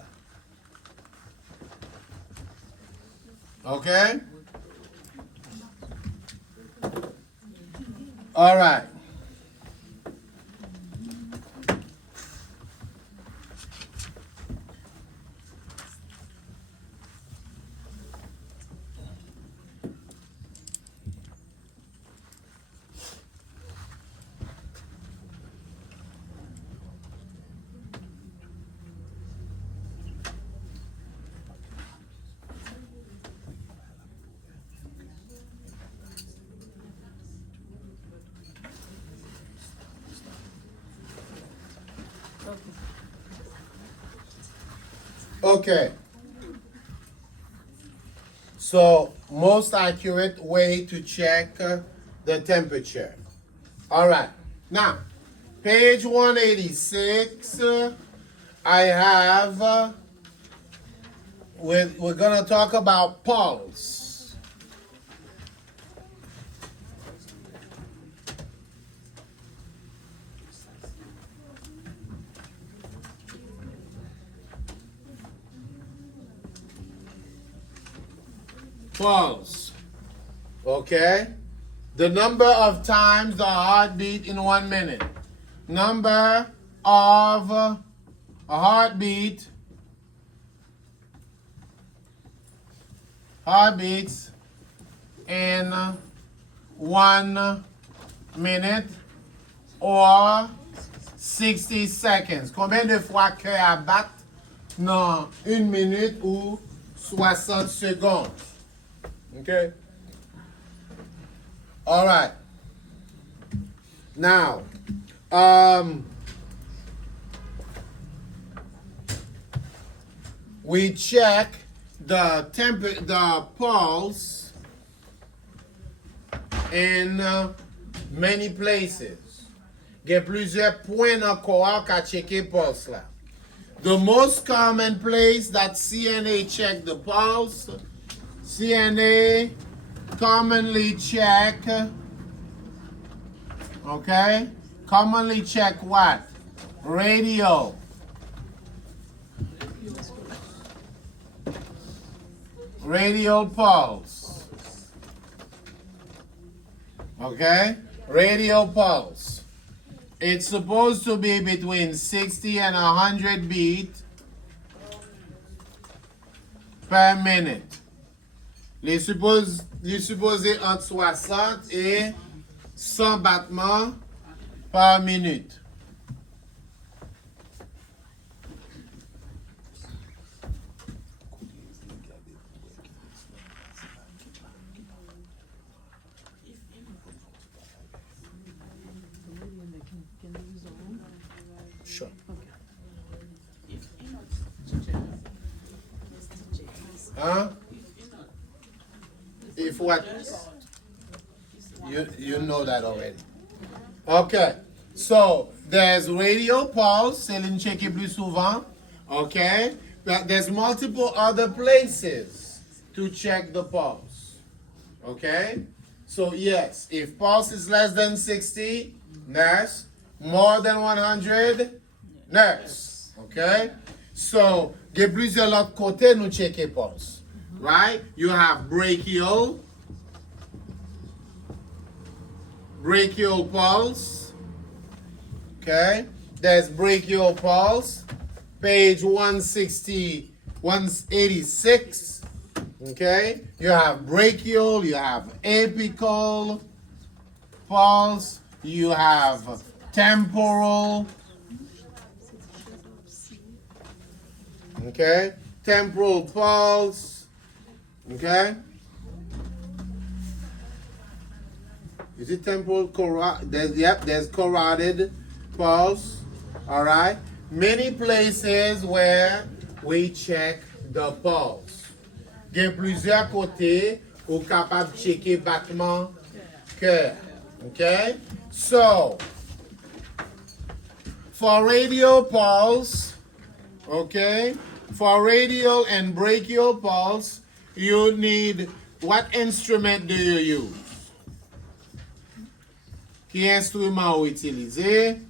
Okay? All right. Okay. So, most accurate way to check the temperature. All right. Now, page 186, I have, we're gonna talk about pulse. Pulse. Okay? The number of times the heartbeat in 1 minute. Number of a heartbeats in 1 minute or 60 seconds. Combien de fois cœur a bat dans 1 minute ou 60 secondes? Okay? All right. Now, we check the pulse in many places. Il y a plusieurs points dans le corps qu'à checker pulse là. The most common place that CNA check the pulse, CNA commonly check, okay? Commonly check what? Radial. Radial pulse. Okay? Radial pulse. It's supposed to be between 60 and 100 beats per minute. Il est supposé entre 60 et 100 battements par minute. Sure. Huh? If what? You know that already. Okay. So there's radial pulse, c'est l'une checker plus souvent. Okay. But there's multiple other places to check the pulse. Okay. So yes, if pulse is less than 60, nurse. More than 100, nurse. Okay? So, il y a plusieurs autres côtés nous checker pulse. Right? You have brachial pulse. Okay? There's brachial pulse. Page 186. Okay? You have brachial, you have apical pulse, you have temporal. Okay? Temporal pulse. Okay? Is it temporal? There's carotid pulse. All right? Many places where we check the pulse. Il y a plusieurs côtés où capable de checker battement cœur. Okay? So, for radial pulse, okay, for radial and brachial pulse, you need, what instrument do you use? Quel instrument vous utilisez?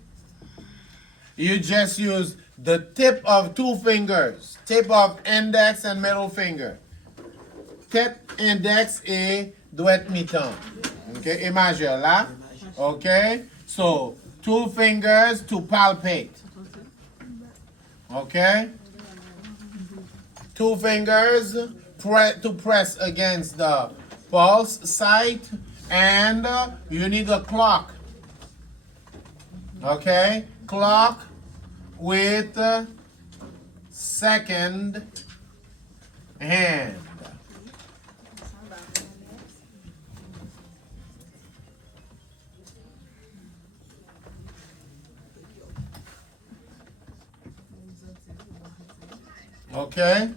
You just use the tip of 2 fingers, tip of index and middle finger. Tip index et doigt mi-temps. Okay, et majeur là. Okay, so 2 fingers to palpate. Okay, 2 fingers to press against the pulse site, and you need a clock. Okay, clock with second hand. Okay?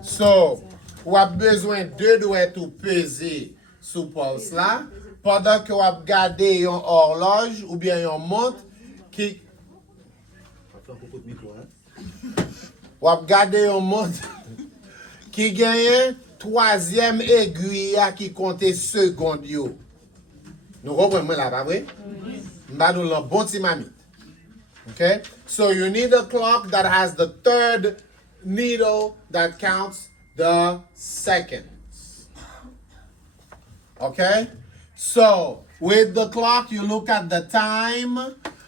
So, ou ap bezwen 2 doigts pour peser sous pulse là, pendant que ou ap gade yon horloge ou bien yon montre qui... Wap gade yon monde qui gagne troisième aiguille qui compte seconde yo. Nous comprenons là, pas vrai? M'ba nou l'an bon ti mamite. Okay? So you need a clock that has the third needle that counts the seconds. Okay? So with the clock, you look at the time.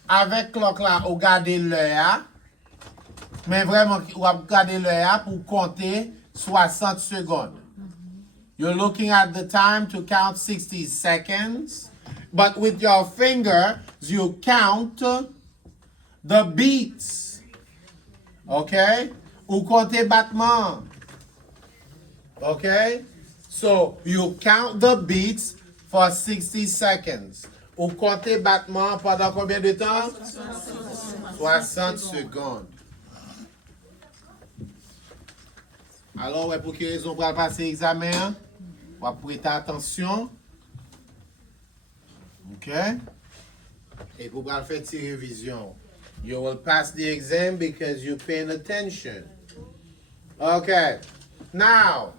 Avec clock là, ou gade l'heure. Mais vraiment, ou gade l'heure pour compter 60 secondes. You're looking at the time to count 60 seconds. But with your finger, you count the beats. Okay? Ou compter battement. Okay? So you count the beats for 60 seconds. Ou compter battement pendant combien de temps? 60 secondes. Alors, ouais, pour quelle raison pour passer l'examen? On va prêter attention. OK? Et pour faire cette révision, you will pass the exam because you're paying attention. Okay. Now,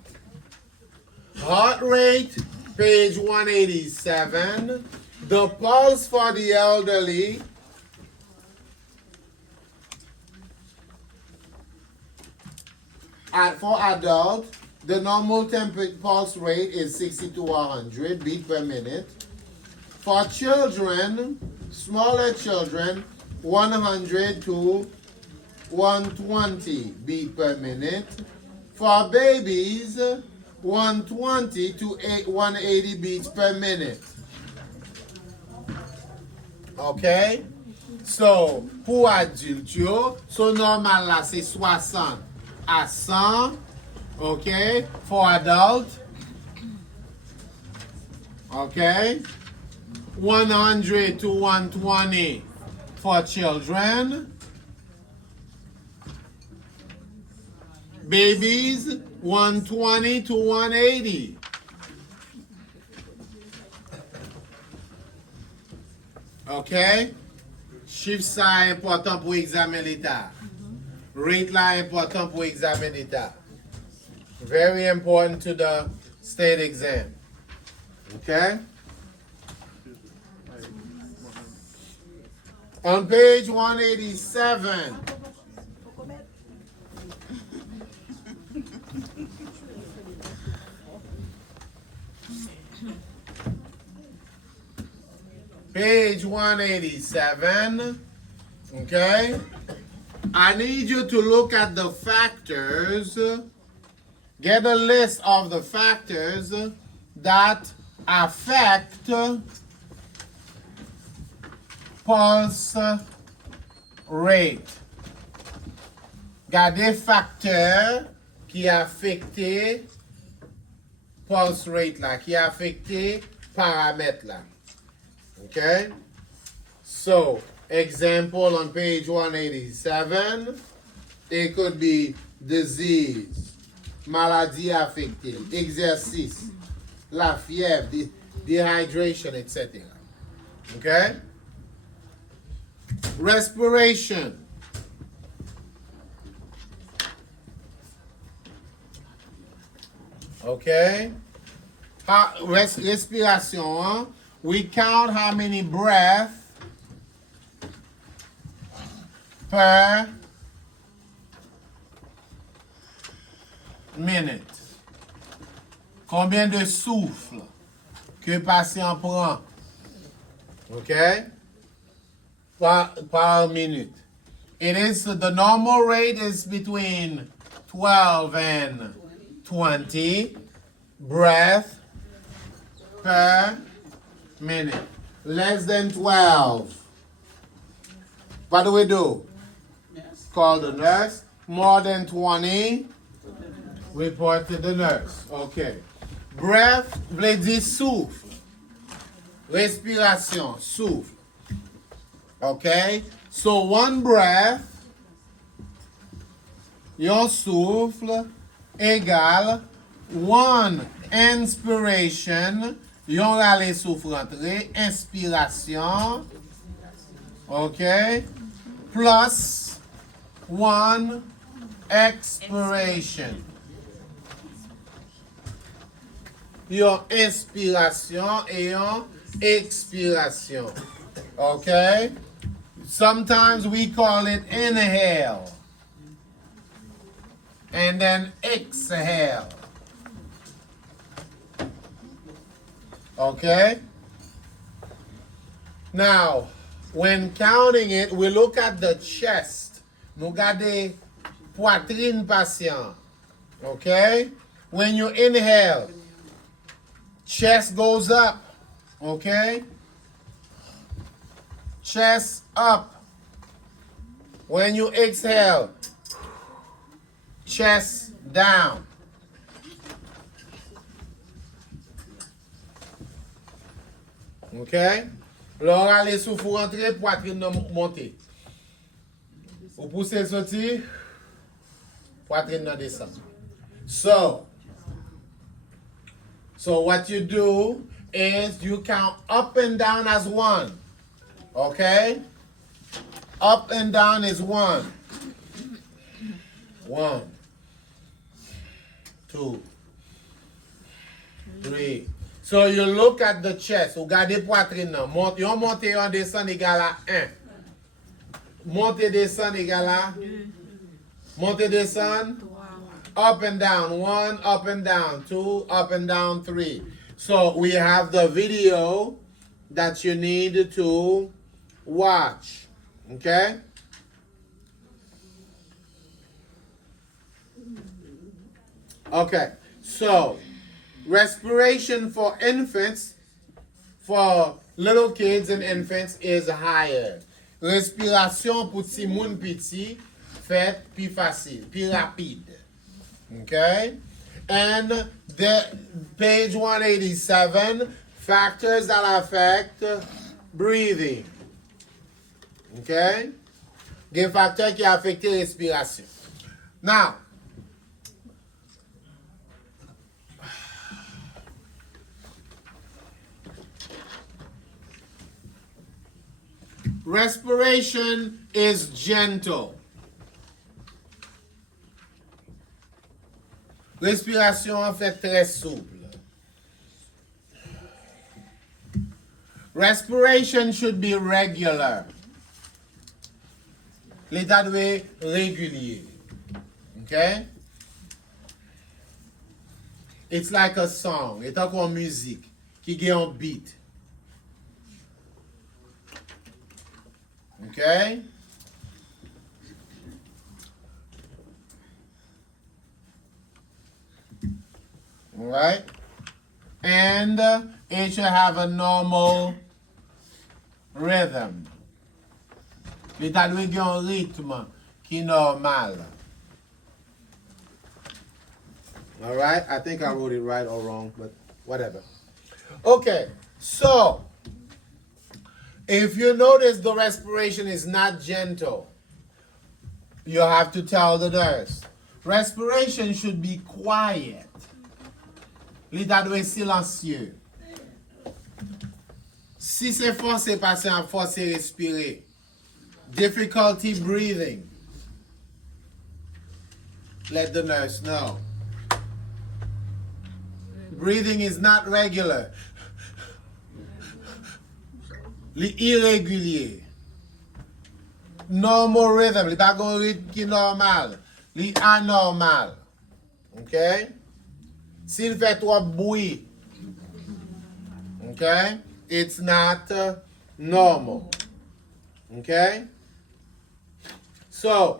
heart rate, page 187. The pulse for the elderly. For adult, the normal pulse rate is 60 to 100 beats per minute. For children, smaller children, 100 to 120 beats per minute. For babies, 120 to 180 beats per minute. Okay? So, pour adultes, yo, so normal là, c'est 60 à 100. Okay? For adult. Okay? 100 to 120 for children. Babies, 120 to 180. Okay? Chiffre ça important pour examen l'état. Rate là important pour examen d'état. Very important to the state exam. Okay? On page 187. Page 187. Okay? I need you to look at the factors. Get a list of the factors that affect pulse rate. Gardez facteurs qui affectent pulse rate là, qui affectent paramètres là. Okay? So, example on page 187, it could be disease, maladie affectée, exercice, la fièvre, dehydration, etc. Okay? Respiration. Okay? Respiration, huh? We count how many breaths per minute. Combien de souffles que patient prend? Okay? Per minute. It is the normal rate is between 12 and 20 breaths per minute. Less than 12. What do we do? Call the nurse. More than 20, report to the nurse. Okay. Breath, veut dire souffle. Respiration, souffle. Okay? So one breath, yon souffle, égale one inspiration, yon rale souffle rentré, inspiration, okay? Plus one expiration. Yon inspiration et yon expiration. Okay? Sometimes we call it inhale. And then exhale. Okay? Now, when counting it, we look at the chest. Nou gade poitrine patient. Okay? When you inhale, chest goes up. Okay? Chest up. When you exhale, chest down. Okay? Lors allez sous vous rentrer, poitrine monter. Vous poussez sortir, poitrine descend. So what you do is you count up and down as one. Okay? Up and down is one. 1, 2, 3. So you look at the chest. Ou gade poitrine nan. Yon monte, yon descend égale à 1. Monte, descend égale à 2. Monte, descend. Up and down. 1, up and down. 2, up and down. 3. So we have the video that you need to watch. Okay? Okay, so respiration for infants, for little kids and infants is higher. Respiration pour ti moun piti fait plus facile, plus rapide. Okay? And the page 187, factors that affect breathing. Okay? Des facteurs qui affectent respiration. Now, respiration is gentle. Respiration en fait très souple. Respiration should be regular. L'état doit être régulier. Okay? It's like a song. C'est comme musique qui a un beat. Okay? All right? And it should have a normal rhythm. L'état doit avoir un rythme qui est normal. All right? I think I wrote it right or wrong, but whatever. Okay, so if you notice the respiration is not gentle, you have to tell the nurse. Respiration should be quiet. L'état doit être silencieux. Si c'est forcé, patient forcé respirer. Difficulty breathing. Let the nurse know. Breathing is not regular. Irrégulier. Normal rhythm. Li pa gon rythme ki normal. Li anormal. Okay? S'il fait trop bruit. Okay? It's not normal. Okay? So,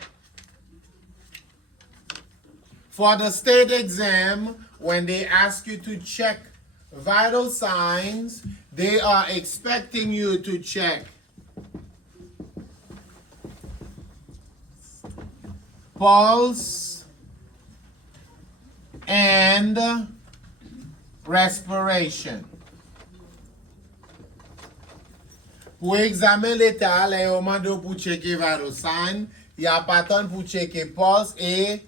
for the state exam, when they ask you to check vital signs, they are expecting you to check pulse and respiration. Pour examiner l'état, les commandes pour checker vital signs, il y a pattern pour checker pulse et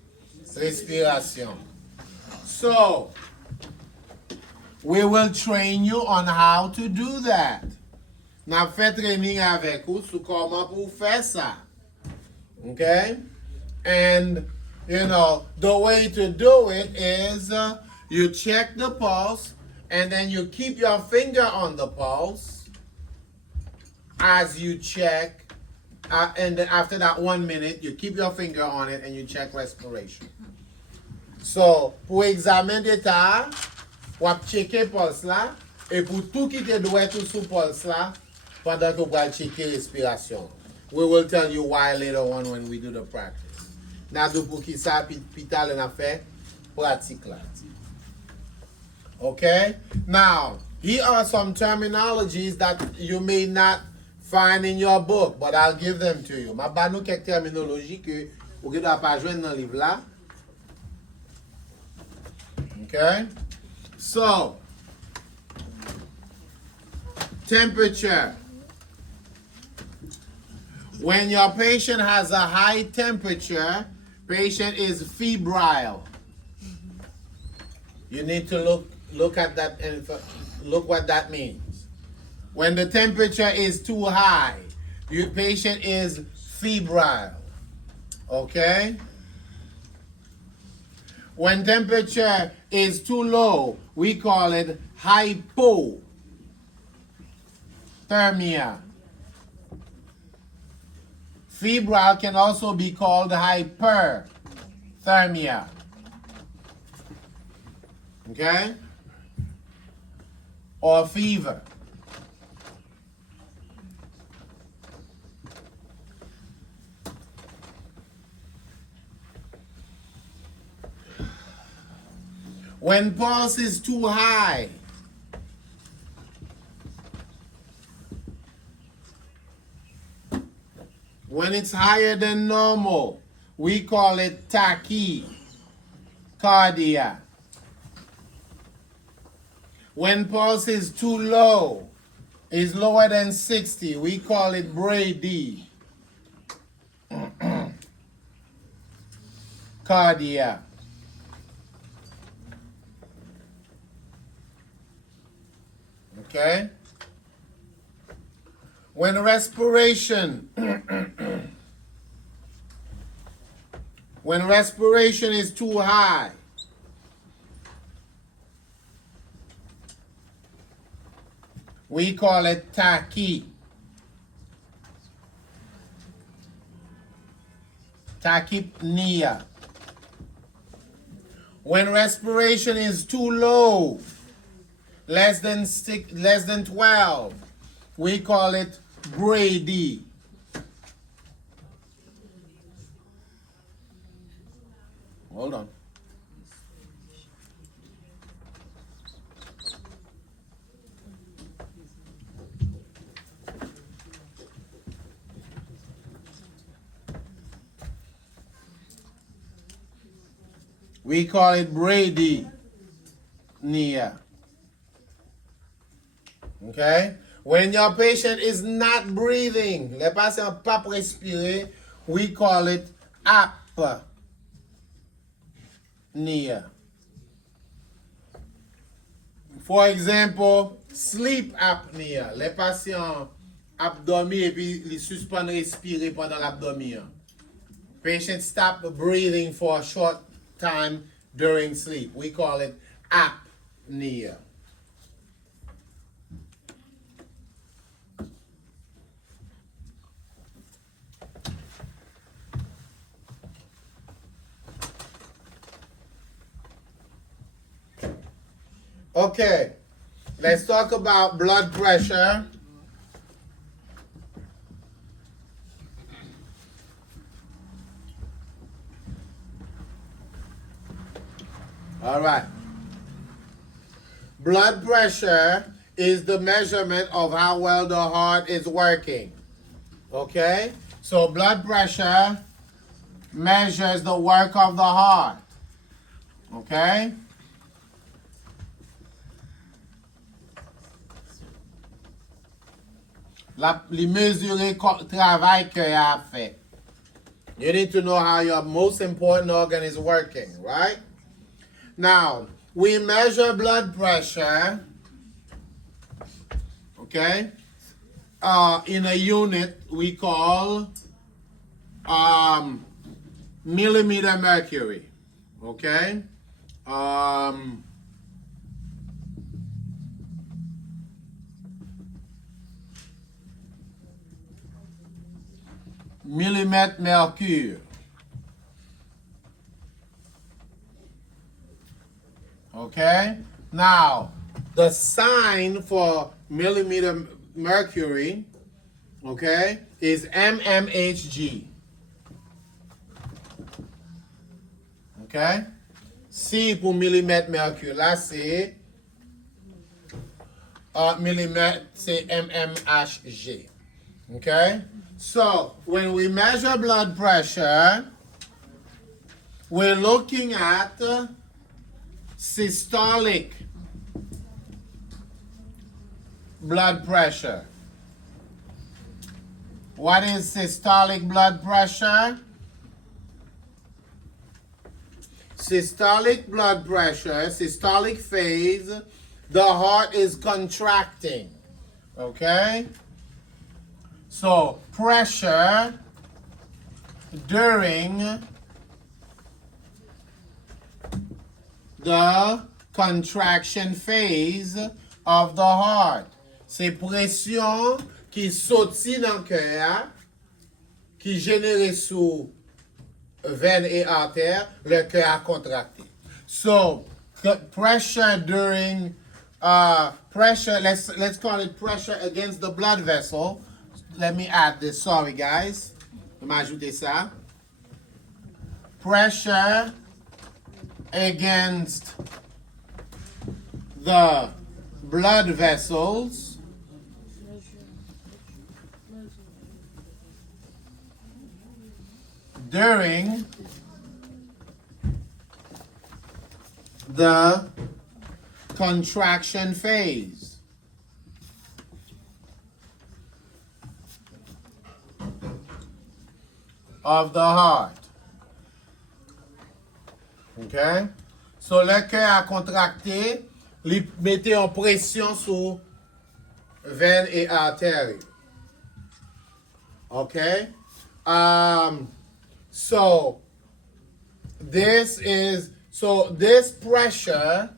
respiration. So, we will train you on how to do that. N'a fait training avec vous sur comment pour faire ça. Okay? And You know, the way to do it is you check the pulse and then you keep your finger on the pulse as you check. And then after that 1 minute, you keep your finger on it and you check respiration. So, pour examen d'état, wap checker pulse là, et pour tout qui te doit tout sous pulse là, pendant que vous allez checker respiration. We will tell you why later on when we do the practice. Now, pour qui ça, puis t'as a fait pratique là. Okay? Now, here are some terminologies that you may not find in your book, but I'll give them to you. Ma ba nou kek terminologie que ou ki doit pas joindre dans le livre là. Okay? So, temperature. When your patient has a high temperature, patient is febrile. You need to look at that and look what that means. When the temperature is too high, your patient is febrile. Okay? When temperature is too low, we call it hypothermia. Febrile can also be called hyperthermia. Okay? Or fever. When pulse is too high, when it's higher than normal, we call it tachycardia. When pulse is too low, is lower than 60, we call it bradycardia. Okay? When respiration is too high, we call it tachypnea. When respiration is too low, less than 12, we call it brady. Hold on. We call it bradycardia. Okay? When your patient is not breathing, le patient pas respirer, we call it apnea. For example, sleep apnea. Le patient ap dormi et puis il suspend respirer pendant l'abdomen. Patient stop breathing for a short time during sleep. We call it apnea. Okay, let's talk about blood pressure. All right. Blood pressure is the measurement of how well the heart is working. Okay? So blood pressure measures the work of the heart. Okay? Li mesure travail que y a fait. You need to know how your most important organ is working, right? Now, we measure blood pressure, okay, in a unit we call millimeter mercury. Okay? Millimètre mercure. Okay? Now, the sign for millimeter mercury, okay, is mmHg. Okay? C pour millimètre mercure. Là, c'est millimètre, c'est mmHg. Okay? So, when we measure blood pressure, we're looking at systolic blood pressure. What is systolic blood pressure? Systolic blood pressure, systolic phase, the heart is contracting. Okay? So, pressure during the contraction phase of the heart. C'est pression qui sorti dans le cœur, qui génère sous veine et artère, le cœur a contracté. So, pressure during pressure, let's call it pressure against the blood vessel. Let me add this, sorry guys. Je vais m'ajouter ça. Pressure against the blood vessels during the contraction phase. Of the heart. Okay? So, le cœur a contracté, il mettait en pression sur veine et artère. Okay? So this pressure,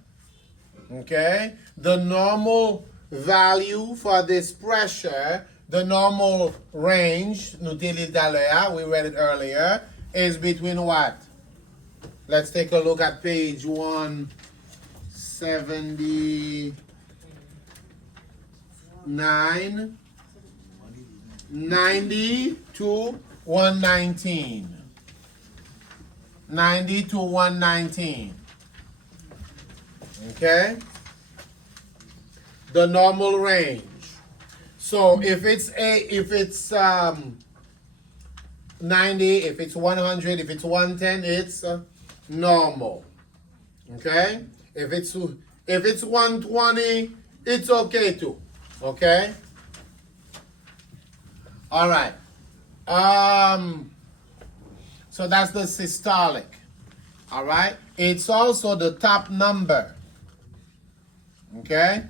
okay, the normal value for this pressure, the normal range, we read it earlier, is between what? Let's take a look at page 179, 90 to 119. 90 to 119. Okay? The normal range. So if it's 90, if it's 100, if it's 110, it's normal. Okay? If it's 120, it's okay too. Okay? All right. So that's the systolic. All right? It's also the top number. Okay?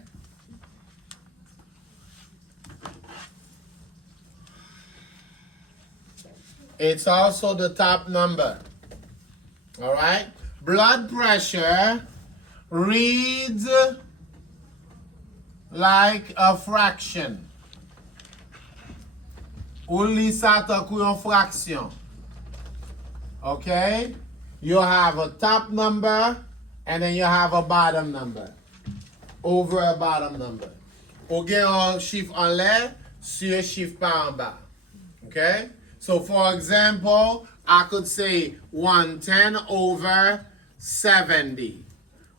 It's also the top number. All right? Blood pressure reads like a fraction. Ou li sa takou yon fraction. Okay? You have a top number and then you have a bottom number. Over a bottom number. Ou gen un chiffre en l'air sur un chiffre par en bas. Okay? So for example, I could say 110 over 70.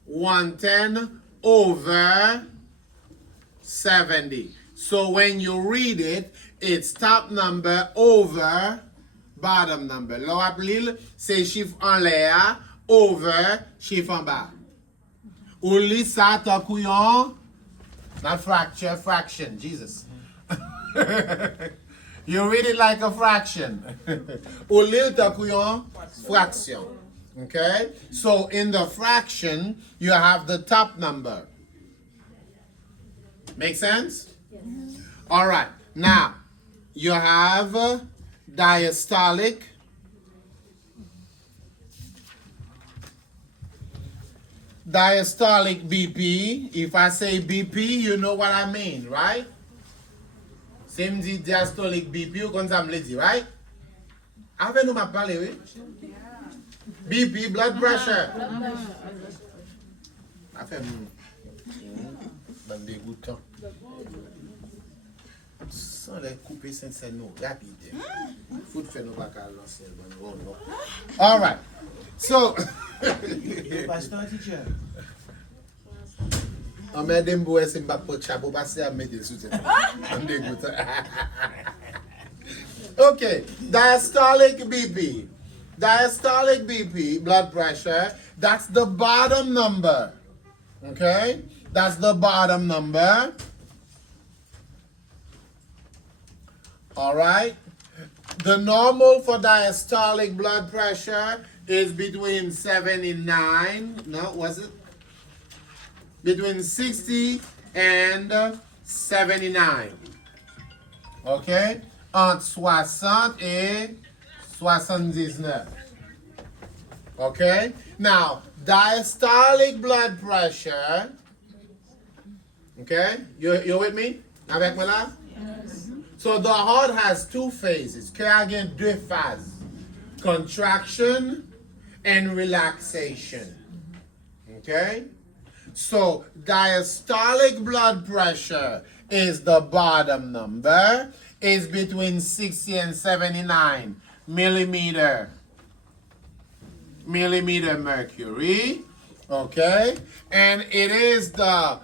110 over 70. So when you read it, it's top number over bottom number. L'on appelle c'est chiffre en l'air over chiffre en bas. Ou li sa takou yon, not fracture, fraction, Jesus. You read it like a fraction. Ou li takou yon, fraction. Okay? So in the fraction, you have the top number. Make sense? Yes. All right. Now, you have diastolic diastolic BP. If I say BP, you know what I mean, right? Same dit diastolic BP, ou kon sa me di, right? Ave nou ma pale, oui? BP, blood pressure. Afe ban degoutan. Sans les couper sans nous, rapide. Faut faire nos bacals lancer. All right. So, Pastor teacher. on met dem boy c'est pas pour chapeau passer à mettre sous tête. On dégoûte. Okay, diastolic BP. Diastolic BP, blood pressure, that's the bottom number. Okay? That's the bottom number. All right? The normal for diastolic blood pressure is between 79, no, was it? Between 60 and 79. Okay? Entre 60 et 79. Okay? Now, diastolic blood pressure. Okay? You with me? Avec moi là? Yes. So the heart has two phases. Kè a gen deux phases. Contraction and relaxation. Okay? So diastolic blood pressure is the bottom number. Is between 60 and 79 millimeter mercury. Okay? And it is the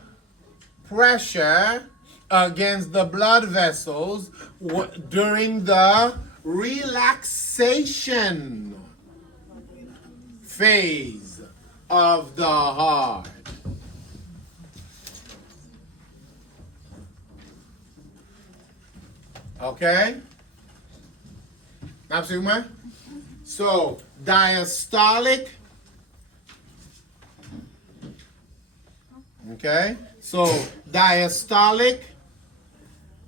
pressure against the blood vessels during the relaxation phase of the heart. Okay? Absolutely. So, diastolic. Okay? So, diastolic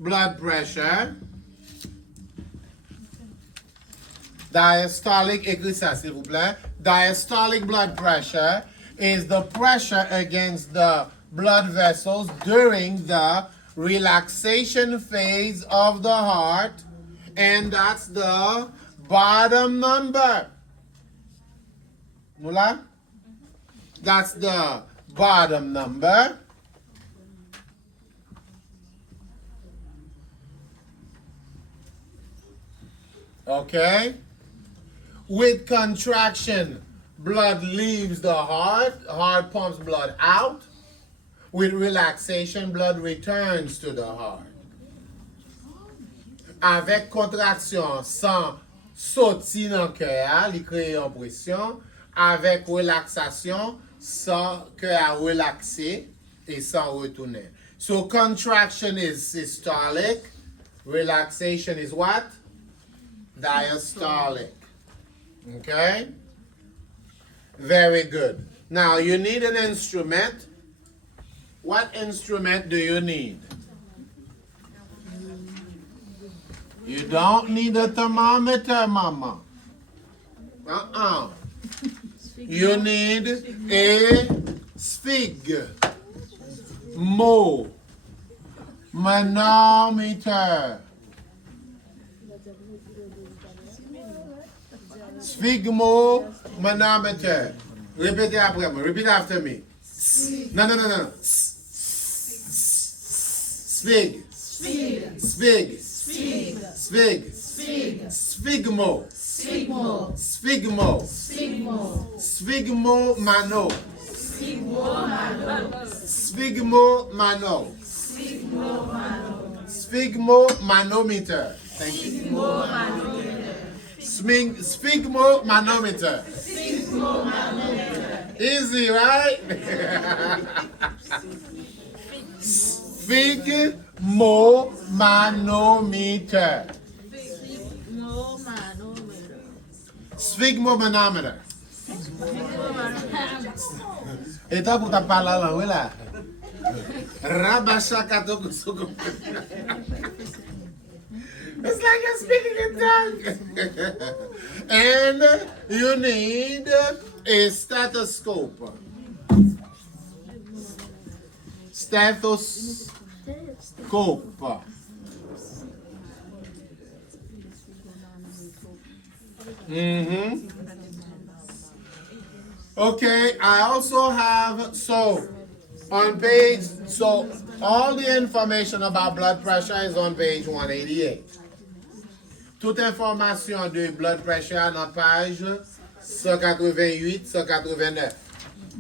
blood pressure. Diastolic, écris ça s'il vous plaît. Diastolic blood pressure is the pressure against the blood vessels during the relaxation phase of the heart, and that's the bottom number. Mula? That's the bottom number. Okay? With contraction, blood leaves the heart pumps blood out. With relaxation, blood returns to the heart. Avec contraction, sang sorti dans cœur, il crée une pression. Avec relaxation, sang cœur a relaxé et sang retourne. So contraction is systolic. Relaxation is what? Diastolic. Okay? Very good. Now you need an instrument. What instrument do you need? You don't need a thermometer, mama. You need a manometer. Manometer. Répétez après moi. Repeat after me. No. Sphygmo. Manometer. Thank you. Sphygmo manometer. Easy, right? Sphygmo manometer. Sphygmo manometer. Et toi, pour ta parler la langue, là? Rabacha kato kusoko. It's like you're speaking in tongues. And you need a stethoscope. stethoscope. Okay, I also have, so on page, so all the information about blood pressure is on page 188. Toute information de blood pressure dans page 188, 189.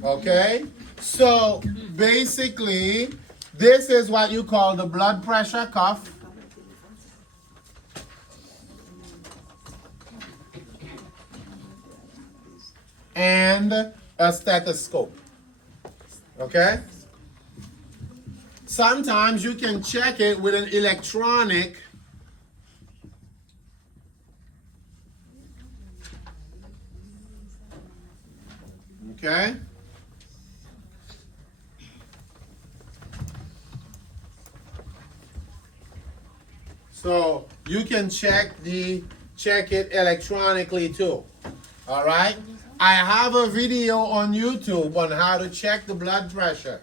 Okay? So basically, this is what you call the blood pressure cuff. And a stethoscope. Okay? Sometimes you can check it with an electronic okay? So you can check it electronically too. All right? I have a video on YouTube on how to check the blood pressure.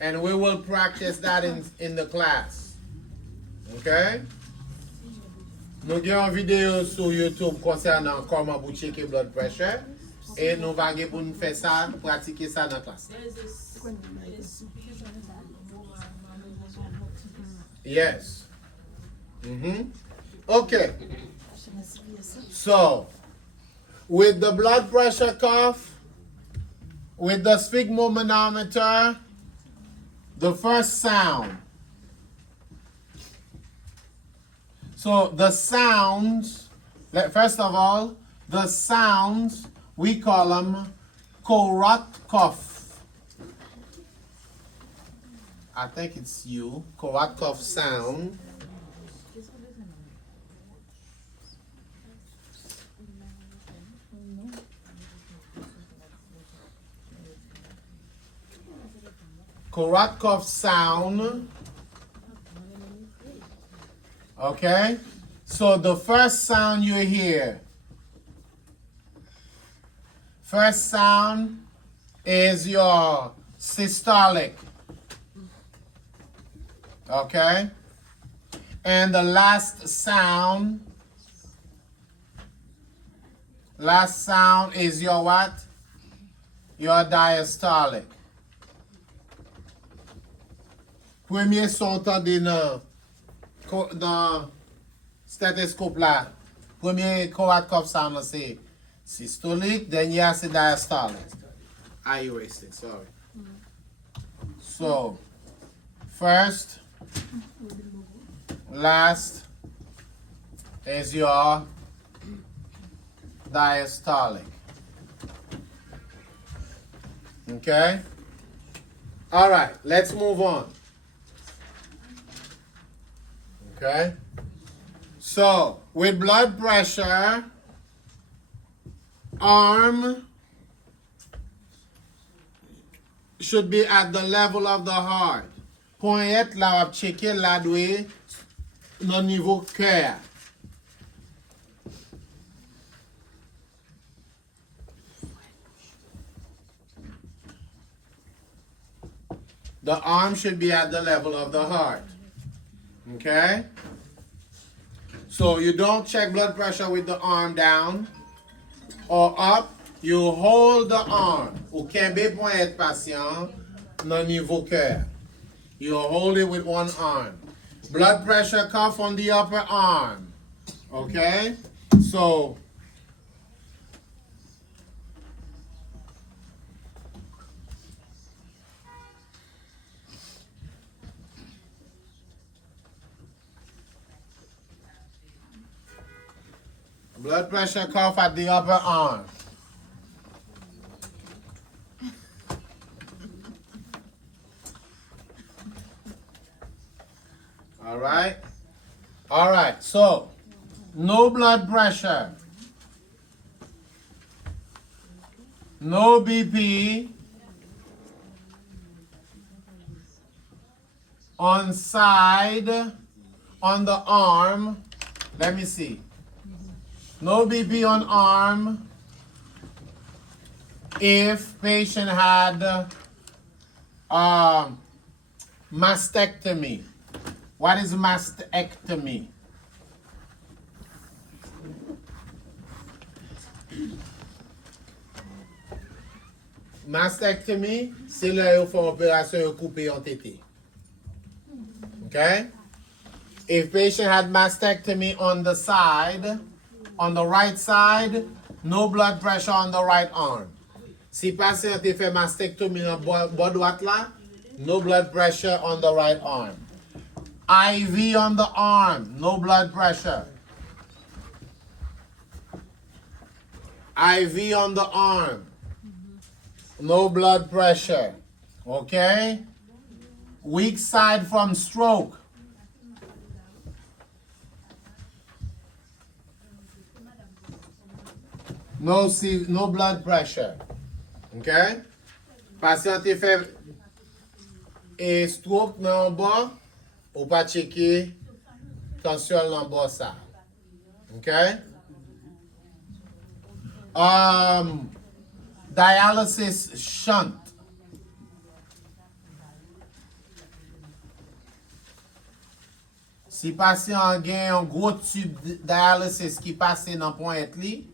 And we will practice that in the class. Okay? Nous avons une vidéo sur YouTube concernant comment vous checker blood pressure. Et nous allons pour nous faire ça, pratiquer ça dans la classe. Yes. Okay. So, with the blood pressure cuff, with the sphygmomanometer, the first sound. So the sounds, first of all, the sounds, we call them Korotkov. I think it's you, Korotkov sound. Korotkov sound. Okay? So the first sound you hear, first sound is your systolic. Okay? And the last sound is your what? Your diastolic. Premier son tande dans stethoscope là. Premier Korotkov sound là c'est systolic, then you have diastolic. I erased it, sorry. So, first, last is your diastolic. Okay? All right, let's move on. Okay? So, with blood pressure, arm should be at the level of the heart. Poignet la wap cheke la dwe nan niveau cœur. The arm should be at the level of the heart. Okay? So you don't check blood pressure with the arm down or up. You hold the arm. Ou kembe poignet patient nan niveau cœur. You hold it with one arm. Blood pressure cuff on the upper arm. Okay? So blood pressure cuff at the upper arm. All right? All right, so no blood pressure, no BP on side, on the arm. Let me see. No BP on arm if patient had Mastectomy. What is mastectomy? Mastectomy, c'est là où ils font opération de couper en tété. Okay? If patient had mastectomy on the side, on the right side, no blood pressure on the right arm. Si patient a fait mastectomy dans bas droite là, no blood pressure on the right arm. IV on the arm, no blood pressure. IV on the arm, no blood pressure. Okay? Weak side from stroke. No blood pressure. Okay? Patient te fait et stroke nan bas, ou pas checker tension nan bas ça. Okay? Dialysis shunt. Si patient gen un gros tube dialysis qui passe dans pointe li,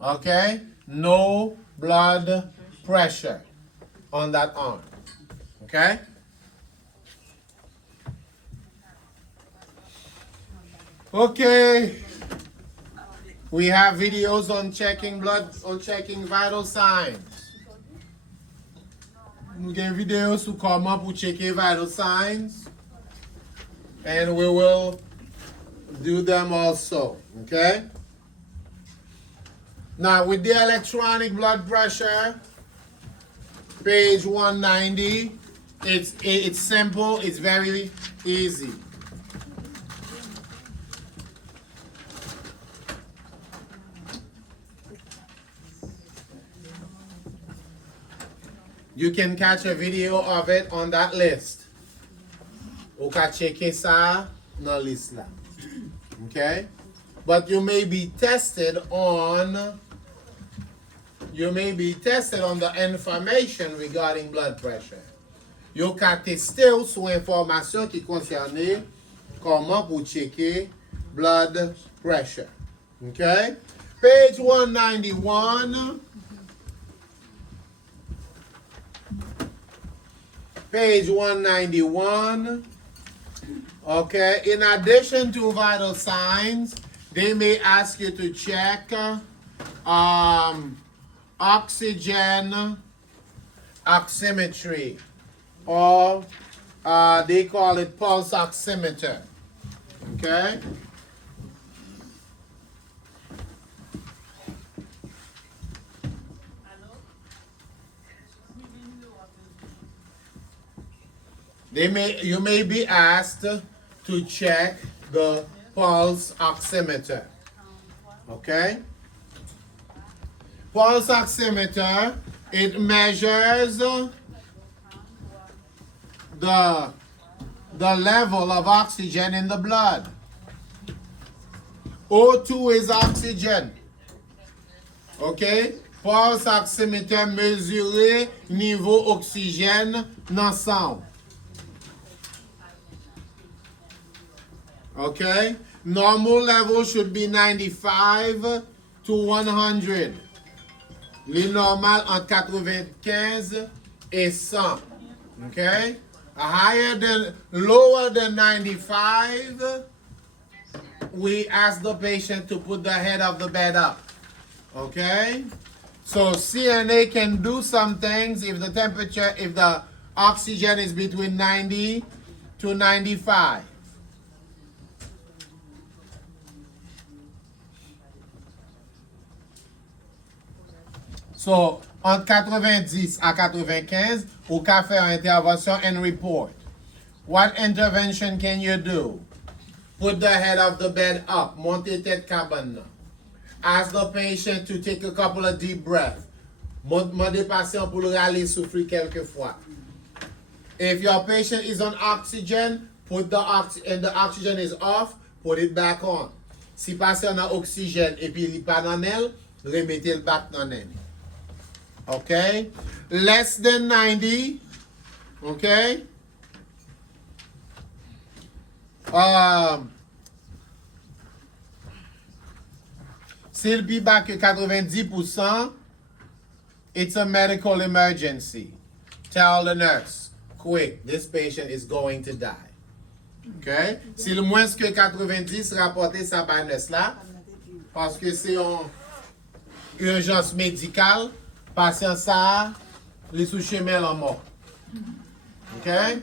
okay? No blood pressure on that arm. Okay? Okay. We have videos on checking vital signs. We get videos to come up with checking vital signs. And we will do them also. Okay? Now, with the electronic blood pressure, page 190, it's simple, it's very easy. You can catch a video of it on that list. Ou ka cheke sa nan list la. Okay? But you may be tested on the information regarding blood pressure. Yo ka teste ou sou informasyon ki konserne koman pou cheke blood pressure. Okay? Page 191. Page 191. Okay, in addition to vital signs, they may ask you to check oxygen oximetry, or they call it pulse oximeter. Okay? You may be asked to check the pulse oximeter. Okay? Pulse oximeter, it measures the level of oxygen in the blood. O2 is oxygen. Okay? Pulse oximeter mesure niveau oxygène dans sang. Okay? Normal level should be 95 to 100. Le normal entre 95 et 100. Okay? Lower than 95, we ask the patient to put the head of the bed up. Okay? So CNA can do some things if the oxygen is between 90 to 95. So, entre 90 à 95, ou ka faire intervention and report. What intervention can you do? Put the head of the bed up, monter tête cabane. Ask the patient to take a couple of deep breaths. Mande patient pour le râler souffler quelques fois. If your patient is on oxygen, and the oxygen is off, put it back on. Si patient a oxygène et puis il pas dans elle, remettez le back dans elle. Okay? Less than 90, okay? S'il pi bas que 90%, it's a medical emergency. Tell the nurse, quick, this patient is going to die. Okay? S'il moins que 90, rapportez ça par nurse là, parce que c'est une urgence médicale, patient ça, les sous chemin en mort. Okay?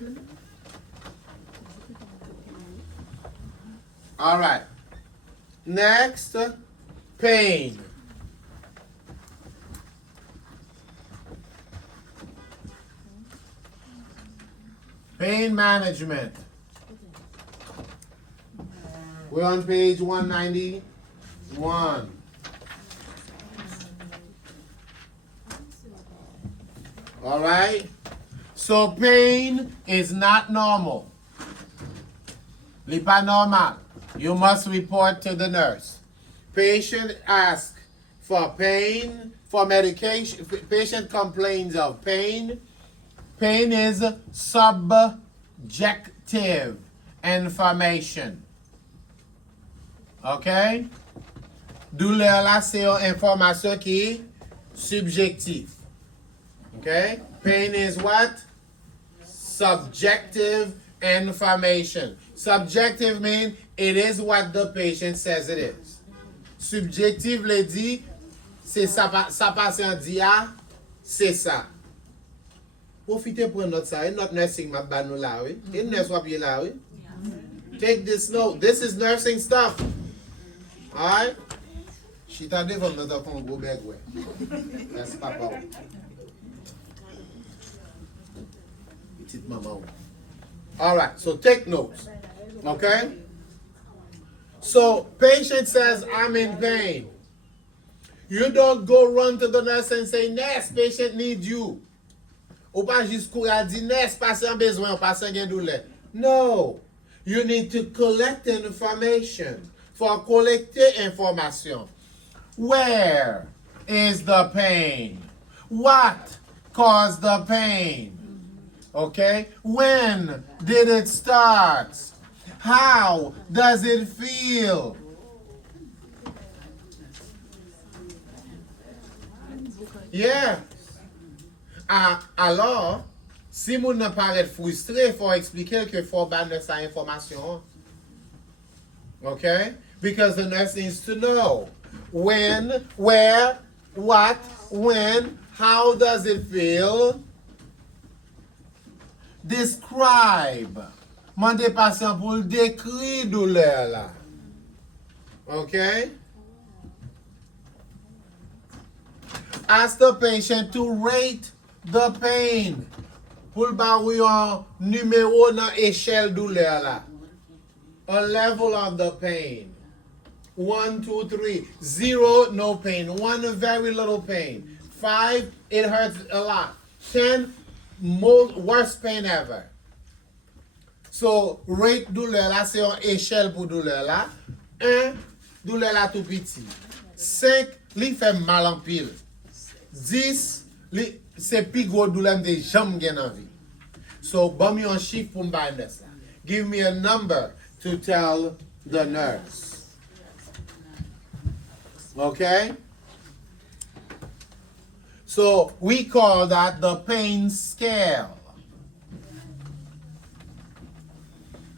All right. Next, pain. Pain management. We're on page 191. All right? So pain is not normal. Li pas normal. You must report to the nurse. Patient asks for pain, for medication. Patient complains of pain. Pain is subjective information. Okay? Douleur là, c'est une information qui est subjective. Okay? Pain is what? Subjective information. Subjective means it is what the patient says it is. Subjective le dit, c'est sa patient dit ah, c'est ça. Profitez pour notre ça, notre nursing m'a ban nous là, oui. Une nurse wap ye là, oui. Take this note. This is nursing stuff. Alright? Chita devant notre enfant gros beg, ouais. That's papa. Petite maman. Alright, so take notes. Okay? So, patient says, I'm in pain. You don't go run to the nurse and say, nurse, patient needs you. Ou pas juste courir dire, nurse, patient besoin, patient gen douleur. No. You need to collect information. For collecter information. Where is the pain? What caused the pain? Okay? When did it start? How does it feel? Yeah. Alors, si moun nan paraît frustré, il faut expliquer que faut ban sa information. Okay? Because the nurse needs to know when, where, what, when, how does it feel? Describe. Mande patient pour le décrire douleur là. Okay? Ask the patient to rate the pain. Pour le ba ou yon numéro dans échelle douleur là. A level of the pain. 1, 2, 3. 0, no pain. 1, very little pain. 5, it hurts a lot. 10, worst pain ever. So, rate douleur là, c'est une échelle pour douleur là. 1, douleur là tout petit. 5, li fait mal en pile. 10, c'est plus gros douleur de jambes gen en vie. So, bon me un chiffre pour m'bailler ça. Give me a number to tell the nurse. Okay? So we call that the pain scale.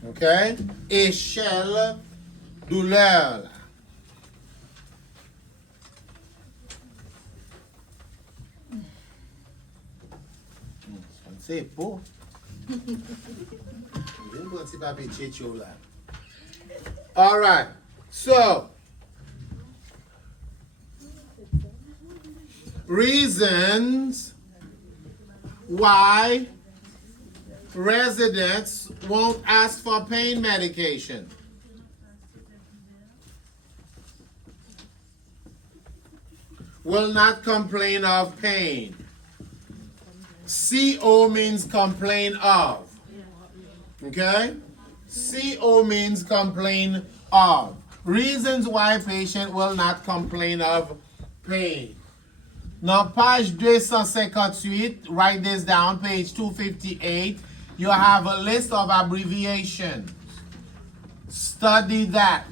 Okay? Échelle douleur. C'est beau. All right. So, reasons why residents won't ask for pain medication. Will not complain of pain. CO means complain of. Okay? CO means complain of. Reasons why patient will not complain of pain. Now, page 258, write this down, page 258, you have a list of abbreviations. Study that.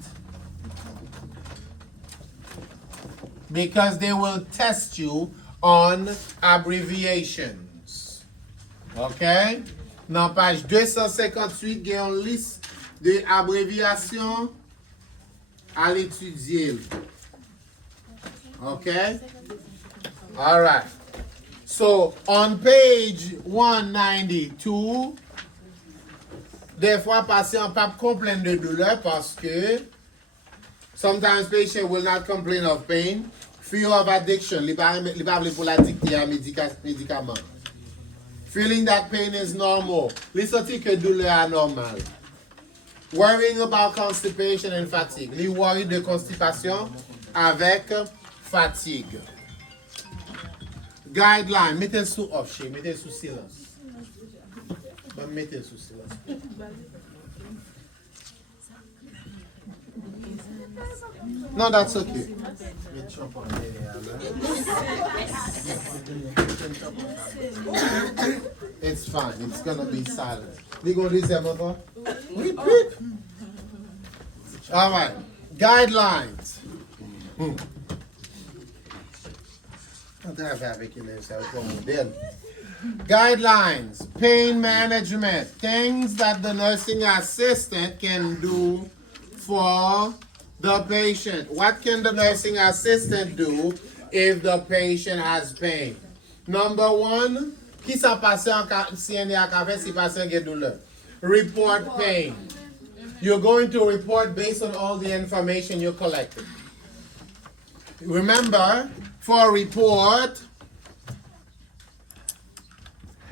Because they will test you on abbreviations. OK? Dans page 258, il y a une liste de abréviations à l'étudier. OK? All right. So, on page 192, des fois, patient pas complain de douleur parce que sometimes patient will not complain of pain. Fear of addiction, li pa vle pou l'addicte à médicament. Feeling that pain is normal. Li senti que douleur anormal. Worrying about constipation and fatigue. Li worry de constipation avec fatigue. Guideline, mettez sous off, mettez sous silence. Bon, mettez sous silence. No, that's okay. It's fine. It's gonna be silent. You gonna listen, mother? All right. Guidelines. Guidelines. Pain management. Things that the nursing assistant can do for the patient. What can the nursing assistant do if the patient has pain? Number one, qui sa patient si on est à café si patient get douleur? Report pain. You're going to report based on all the information you collected. Remember, for a report,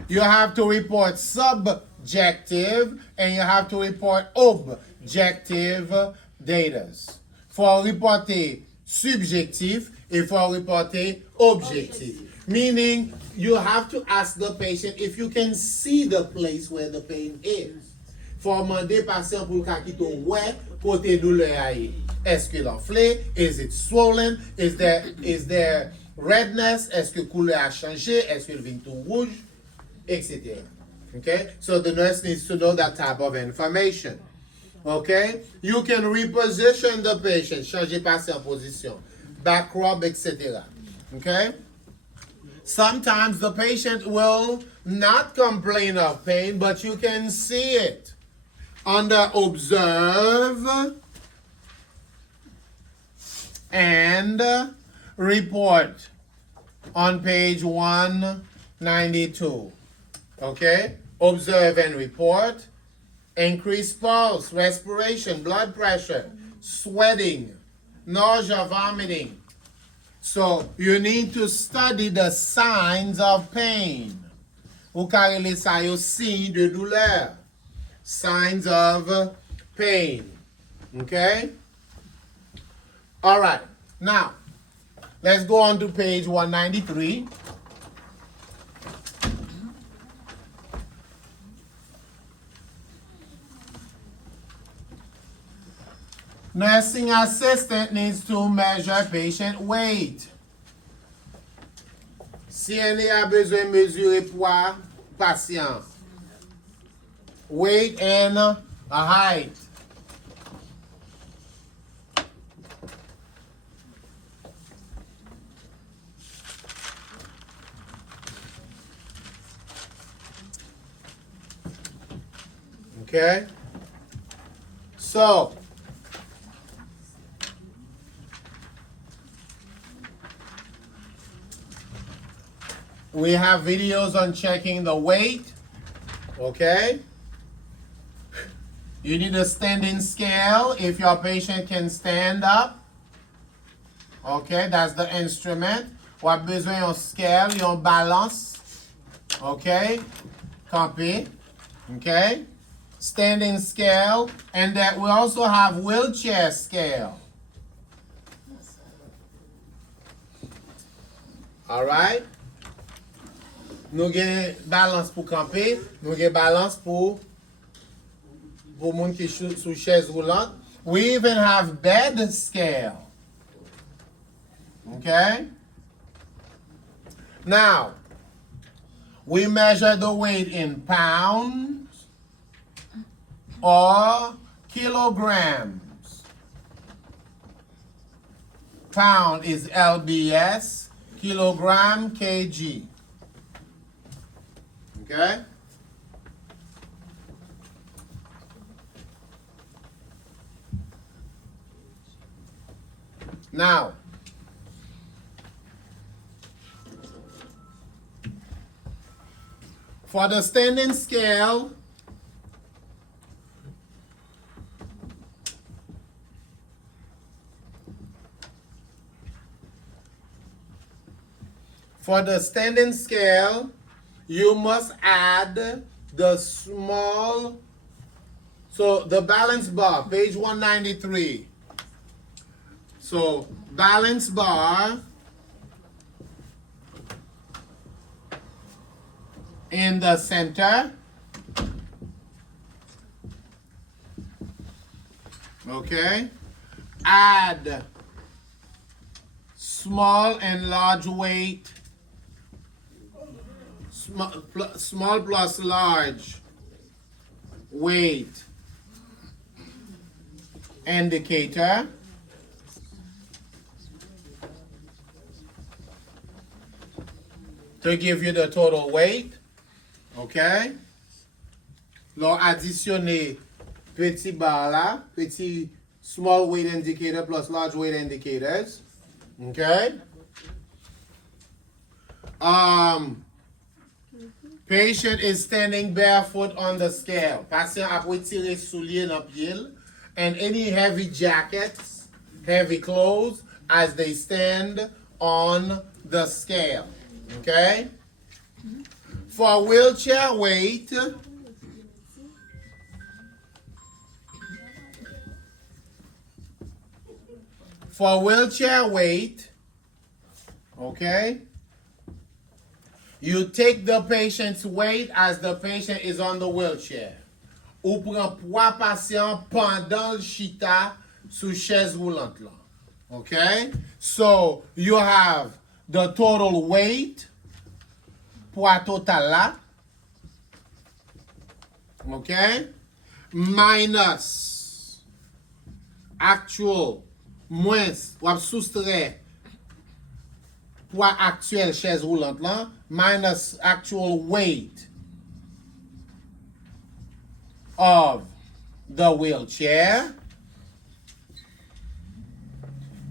you have to report subjective and you have to report objective data. Faut reporter subjectif et faut reporter objectif. Meaning, you have to ask the patient if you can see the place where the pain is. Faut demander patient pour kakito ouais côté douleur aille. Est-ce que l'enflé? Is it swollen? Is there redness? Est-ce que couleur a changé? Est-ce que le vin tout rouge? Etc. Okay? So the nurse needs to know that type of information. Okay? You can reposition the patient, changer patient en position, back rub, etc. Okay? Sometimes the patient will not complain of pain, but you can see it. Under observe and report on page 192. Okay? Observe and report. Increased pulse, respiration, blood pressure, sweating, nausea, vomiting. So you need to study the signs of pain. Ou karele sa yo signe de douleur. Signs of pain. Okay? All right. Now, let's go on to page 193. Nursing assistant needs to measure patient weight. Si elle a besoin de mesurer poids patient. Weight and height. Okay? So, we have videos on checking the weight, okay? You need a standing scale if your patient can stand up. Okay, that's the instrument. Ou a besoin yon scale, yon balance. Okay, copy. Okay, standing scale, and that we also have wheelchair scale. All right. Nous avons balance pour camper, nous avons balance pour moun qui sous chaise roulante. We even have bed scale. Okay? Now, we measure the weight in pounds or kilograms. Pound is lbs. Kilogram, kg. Okay? Now, for the standing scale, you must add the small, so the balance bar, page 193. So, balance bar in the center. Okay. Add small and large weight. Small plus large weight indicator. To give you the total weight. Okay? L'on additionner petit bar là, petit small weight indicator plus large weight indicators. Okay? Patient is standing barefoot on the scale. Patient a retiré soulier dans pied and any heavy jackets, heavy clothes as they stand on the scale. Okay? For wheelchair weight, okay, you take the patient's weight as the patient is on the wheelchair. Ou prend poids patient pendant le chita sous chaise roulante là. Okay? So you have the total weight, poids total là, okay, minus actual, moins, ou soustrait poids actuel chaise roulante là, minus actual weight of the wheelchair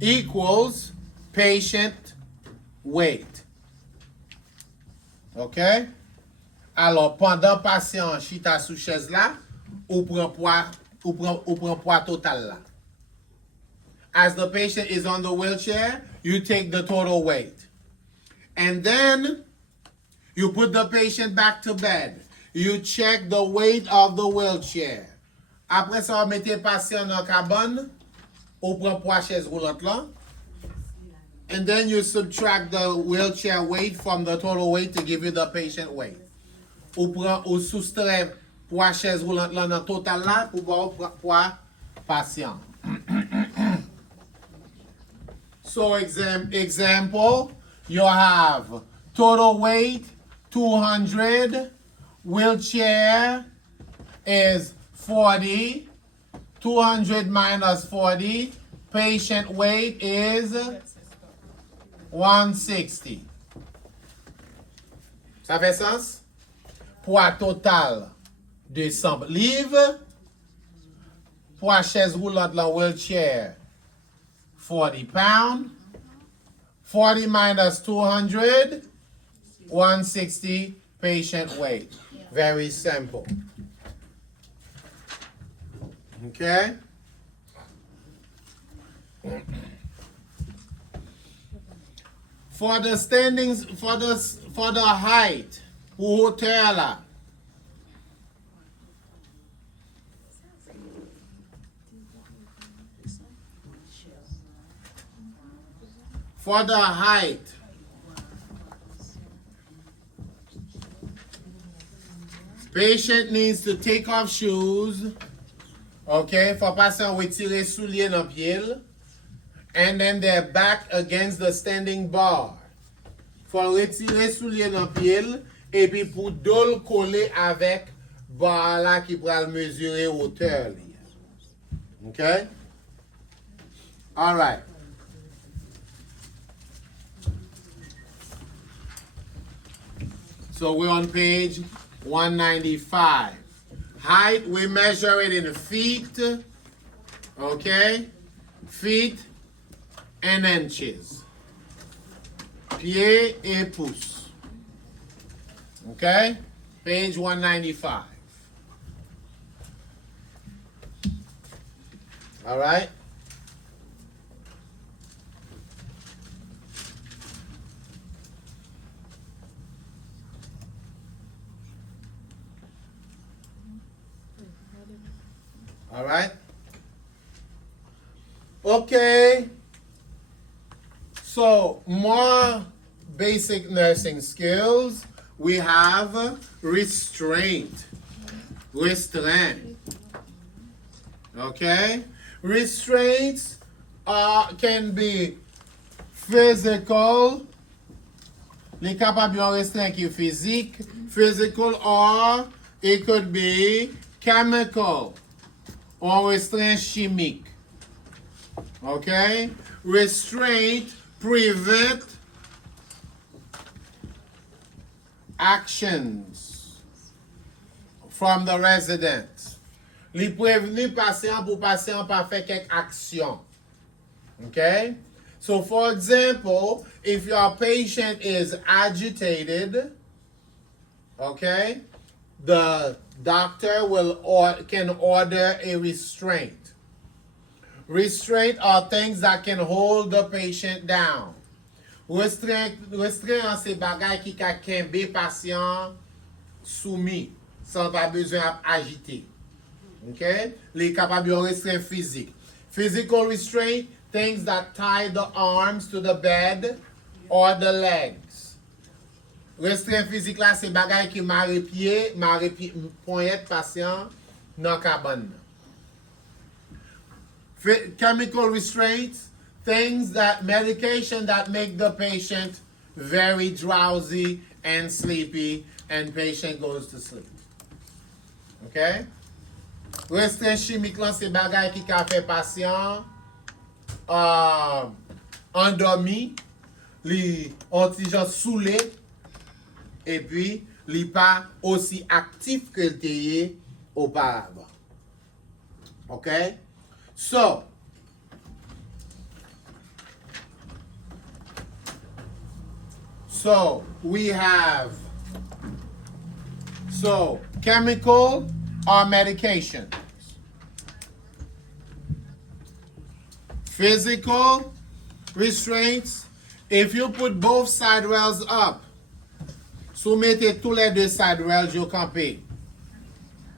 equals patient weight. OK? Alors, pendant patient chita sous chaise là, ou prend poids total là. As the patient is on the wheelchair, you take the total weight. And then you put the patient back to bed. You check the weight of the wheelchair. Après ça, vous mettez patient dans la cabane, ou prend poids chaise roulante là. And then you subtract the wheelchair weight from the total weight to give you the patient weight. Ou soustrait poids chaise roulante là dans total là pour voir poids patient. So example, you have total weight 200, wheelchair is 40, 200 minus 40, patient weight is 160. Ça fait sens? Poids total 200 livres. Poids chaise roulante la wheelchair 40 pounds. 40 minus 200, 160 patient weight. Very simple. Okay? For the standings, for the height, hauteur là. For the height, patient needs to take off shoes. Okay, for patient retirer soulier dans pied. And then they're back against the standing bar. Faut retirer soulier dans pied et puis pour dol coller avec bar là qui pral mesurer hauteur li. Okay? All right. So we're on page 195. Height, we measure it in feet, okay? Feet and inches. Pieds et pouces. Okay? Page 195. All right? All right? Okay. So, more basic nursing skills. We have restraint. Restraint. Okay? Restraints can be physical. Les capables de restreint qui est physique, physical, or it could be chemical. Or restraint chimique. Okay? Restraint prevent actions from the resident. Li prévenu patient pour patient pas faire quelque action. Okay? So for example, if your patient is agitated, okay, the doctor can order a restraint. Restraint are things that can hold the patient down. Restraint c'est bagay qui ka kembe patient soumis sans pas besoin d'agiter. Okay? Les capables de restraint physique. Physical restraint, things that tie the arms to the bed or the legs. Restraint physique là, c'est bagay qui mare pied, poignet patient dans cabane. Chemical restraints, things that, medication that make the patient very drowsy and sleepy, and patient goes to sleep. Okay? Restraint chimique là, c'est bagay qui ka fait patient endormi, li antigen saoulé, et puis li pas aussi actif que l'était auparavant. Okay? So we have chemical or medication. Physical restraints, if you put both side rails up, soumettez tous les deux side rails, you campé.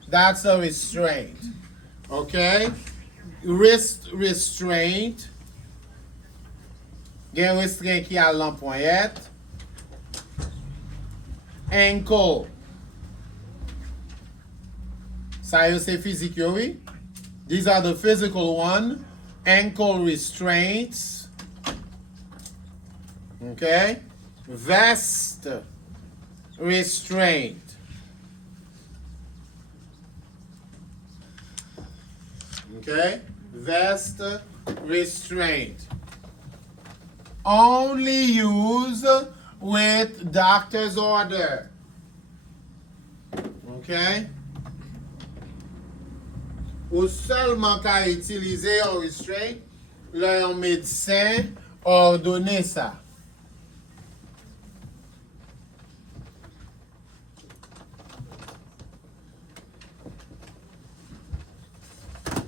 That's a restraint. Okay? Wrist restraint. Gen restraint qui a l'empoignette. Ankle. Ça yo c'est physique yo, oui? These are the physical one. Ankle restraints. Okay? Vest restraint. Okay? Vest restraint. Only use with doctor's order. Okay? Ou seulement qu'à utiliser un restraint, là, un médecin ordonne ça.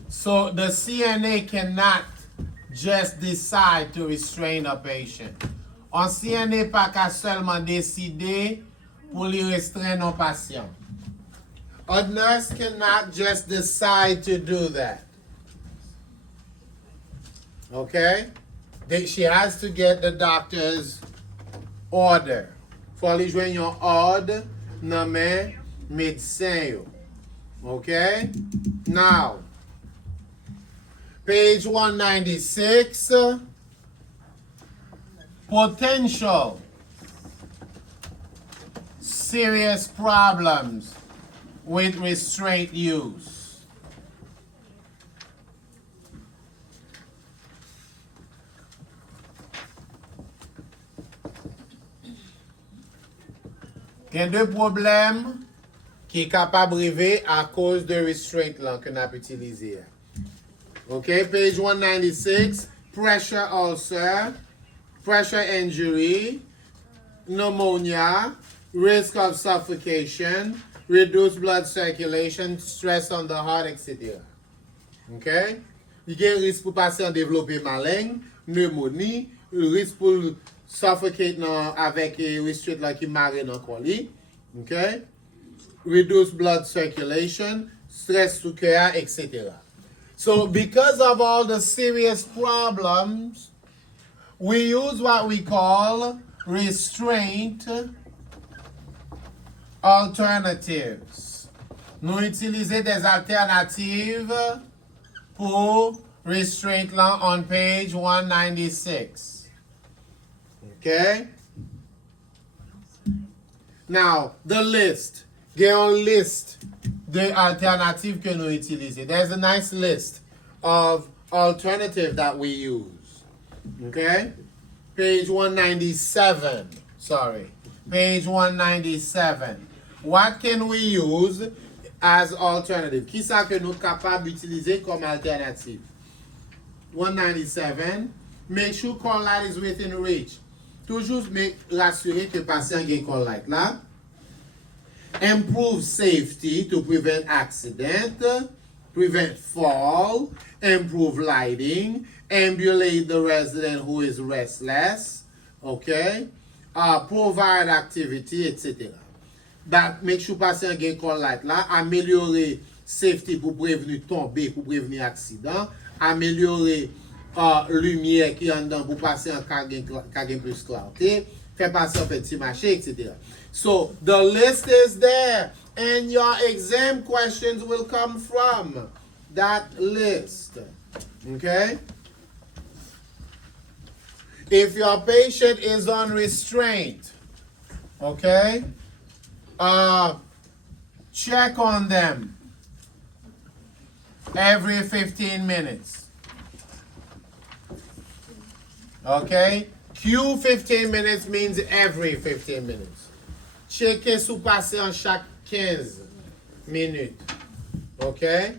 So the CNA cannot just decide to restrain a patient. Un CNA pas qu'à seulement décider pour lui restreindre un patient. A nurse cannot just decide to do that. Okay? She has to get the doctor's order. Faut lui joindre un ordre nommé médecin. Okay? Now, page 196, potential serious problems with restraint use. Il y a deux problèmes qui sont capables d'arriver à cause de restraint là qu'on a utilisé. Okay, page 196, pressure ulcer, pressure injury, pneumonia, risk of suffocation, reduced blood circulation, stress on the heart, etc. Okay? Il y a un risque pour patient développer malaigne, pneumonie, le risque pour suffocate avec restrict là qui marre dans le colis. Okay? Reduced blood circulation, stress sous cœur, etc. So because of all the serious problems, we use what we call restraint alternatives. Nous utilisons des alternatives pour restraint là on page 196. Okay? Now, the list. Get on list the alternative que nous utilisons. There's a nice list of alternative that we use. Okay? Page 197. Sorry. Page 197. What can we use as alternative? Qui ça que nous capable d'utiliser comme alternative? 197. Make sure call light is within reach. Toujours rassurer que patient gagne call light là. Improve safety to prevent accident, prevent fall, improve lighting, ambulate the resident who is restless, okay? Provide activity, etc. That make sure patient gain call light là, améliorer safety pour prévenir tomber, pour prévenir accident, améliorer lumière qui en dedans pour patient qui gain plus clarté, faire patient petit marché, etc. So the list is there, and your exam questions will come from that list. Okay? If your patient is on restraint, okay, check on them every 15 minutes. Okay? Q 15 minutes means every 15 minutes. Checker sous patient chaque 15 minutes. Okay?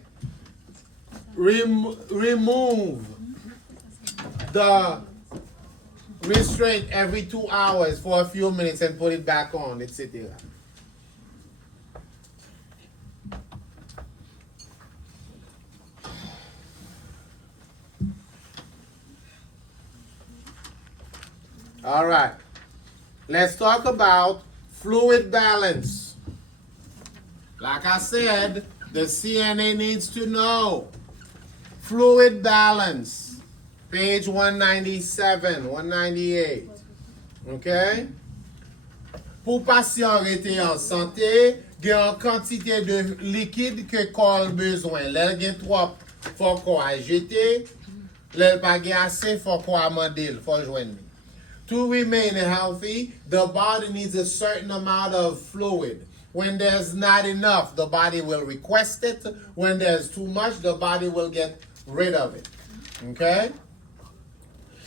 Remove the restraint every 2 hours for a few minutes and put it back on, etc. All right. Let's talk about fluid balance. Like I said, the CNA needs to know. Fluid balance. Page 197, 198. Okay? Pour patient rester en santé, il y a une quantité de liquide que corps besoin. Là, il y a trop, faut qu'on ajouter. Là, il pas assez, faut qu'on amende, faut joindre. To remain healthy, the body needs a certain amount of fluid. When there's not enough, the body will request it. When there's too much, the body will get rid of it. Okay?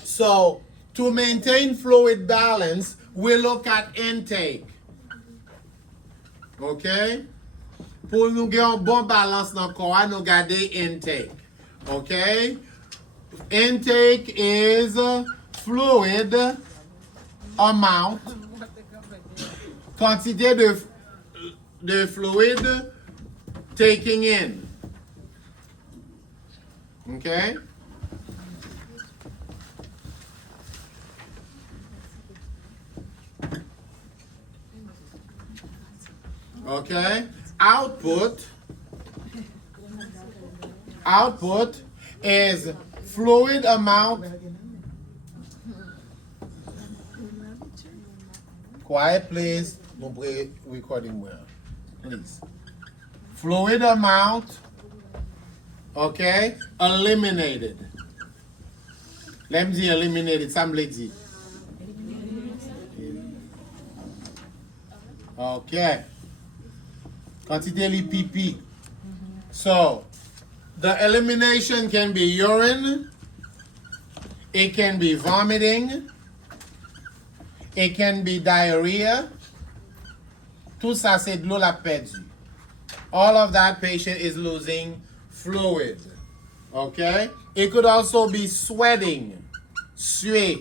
So, to maintain fluid balance, we look at intake. Okay? Pour nous garder un bon balance dans le corps, nous garder intake. Okay? Intake is fluid amount, quantité de fluid taking in. Okay? Okay? Output is fluid amount. Quiet, please. No recording well. Please. Fluid amount, okay, eliminated. Let me see eliminated. Ça me l'a dit. Okay. Quantité li pipi. So, the elimination can be urine. It can be vomiting. It can be diarrhea. Tout ça, c'est de l'eau la perdu. All of that patient is losing fluid. Okay? It could also be sweating. Suer.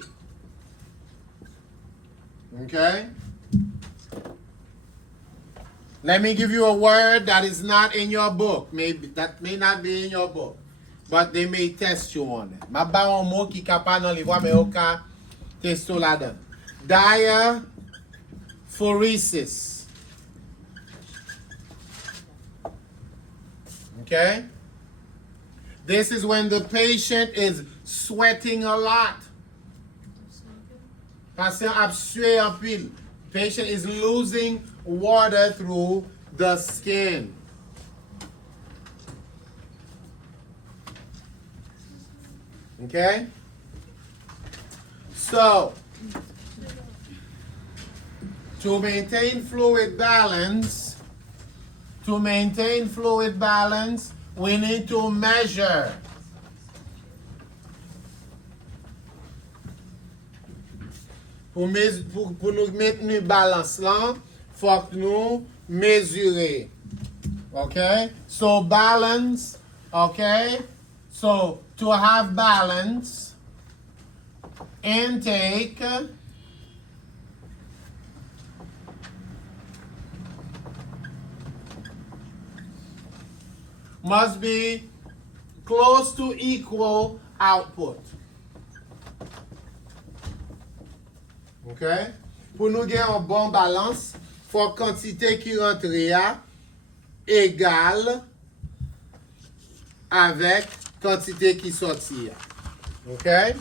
Okay? Let me give you a word that is not in your book. Maybe that may not be in your book. But they may test you on it. Ma ba un mot qui capable dans livre mais au cas testo là-dedans. Diaphoresis. Okay? This is when the patient is sweating a lot. Patient a sué en pile. Patient is losing water through the skin. Okay? So, to maintain fluid balance, we need to measure. Pour nous maintenir balance là, faut que nous mesurer. Okay? So balance, okay? So to have balance, intake must be close to equal output. Okay? Pour nous gagner un bon balance, faut quantité qui rentre égale avec quantité qui sortit. Okay?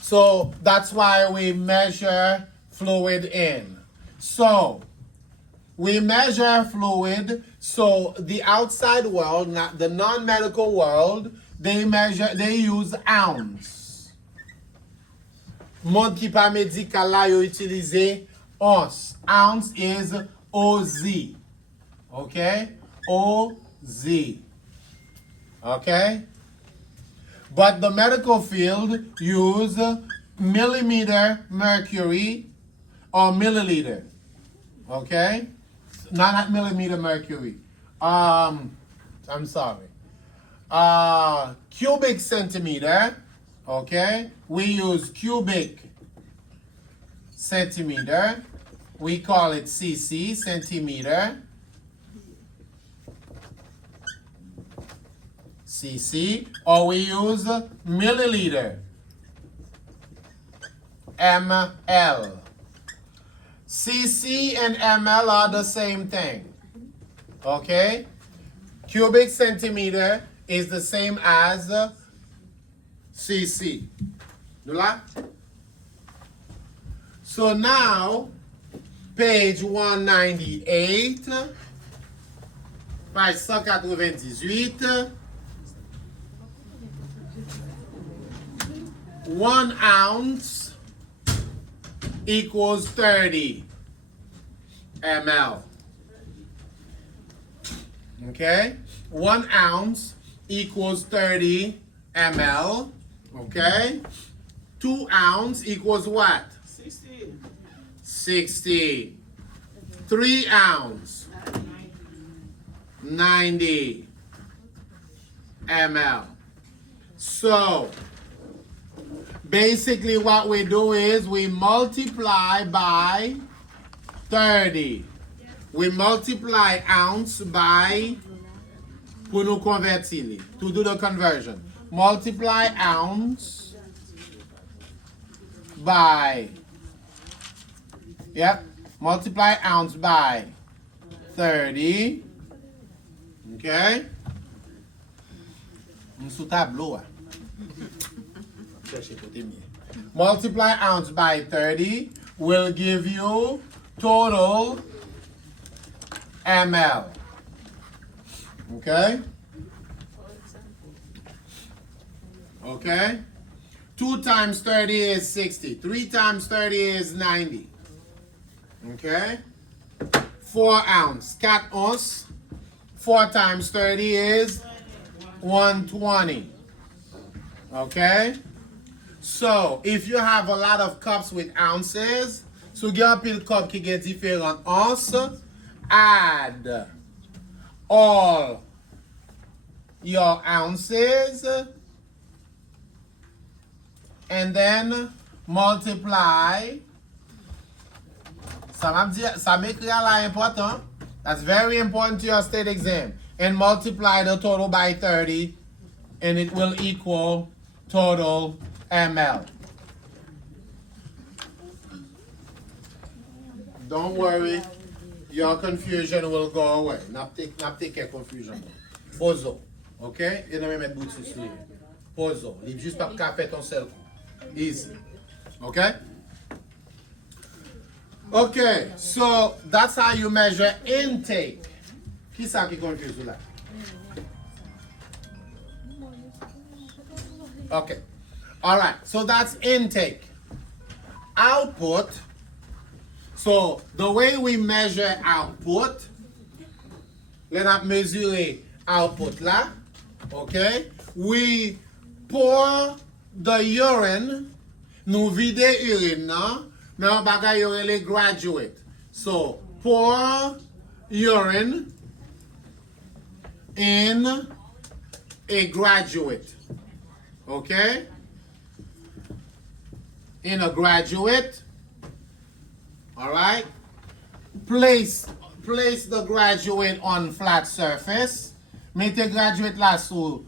So that's why we measure fluid in. So we measure fluid, so the outside world, not the non-medical world, they use ounce. Monde qui pas médical là, yo utiliser once. Ounce is OZ. Okay? OZ. Okay? But the medical field use millimeter mercury or milliliter. Okay? Not millimeter mercury. I'm sorry. Cubic centimeter. Okay? We use cubic centimeter. We call it cc, centimeter. cc. Or we use milliliter. ml. cc and ml are the same thing. Okay? Cubic centimeter is the same as cc. So now, page 198, page 198, 1 ounce equals 30 ml. Okay? 1 ounce equals 30 ml. Okay? 2 ounce equals what? 60. 3 ounce. 90 ml. So, basically what we do is we multiply by 30. We multiply ounce by, pour nous convertir, to do the conversion. Multiply ounce by, multiply ounce by 30. Okay? Sous tableau. Multiply ounce by 30 will give you total ml. Okay? Okay? 2 times 30 is 60. 3 times 30 is 90. Okay? 4 ounce. 4 ounce. 4 times 30 is 120. Okay? So, if you have a lot of cups with ounces, So gen pil kob ki gen diferent ons. Add all your ounces and then multiply. Ça m'écrit là important. That's very important to your state exam. And multiply the total by 30 and it will equal total ml. Don't worry, your confusion will go away. Not take a confusion. Pozo, ok? Et non me mettre Brutus là. Pozo. Il juste pas qu'à faire ton seul coup. Easy. Okay? Okay, so that's how you measure intake. Qui ça qui confuse là? Okay. All right. So that's intake. Output. So the way we measure output, let's measure output là. Okay. We pour the urine. Nous vide urine nan. Nan bagay yo rele graduate. So pour urine in a graduate. Okay? In a graduate. All right? Place the graduate on flat surface. Mettez graduate là sur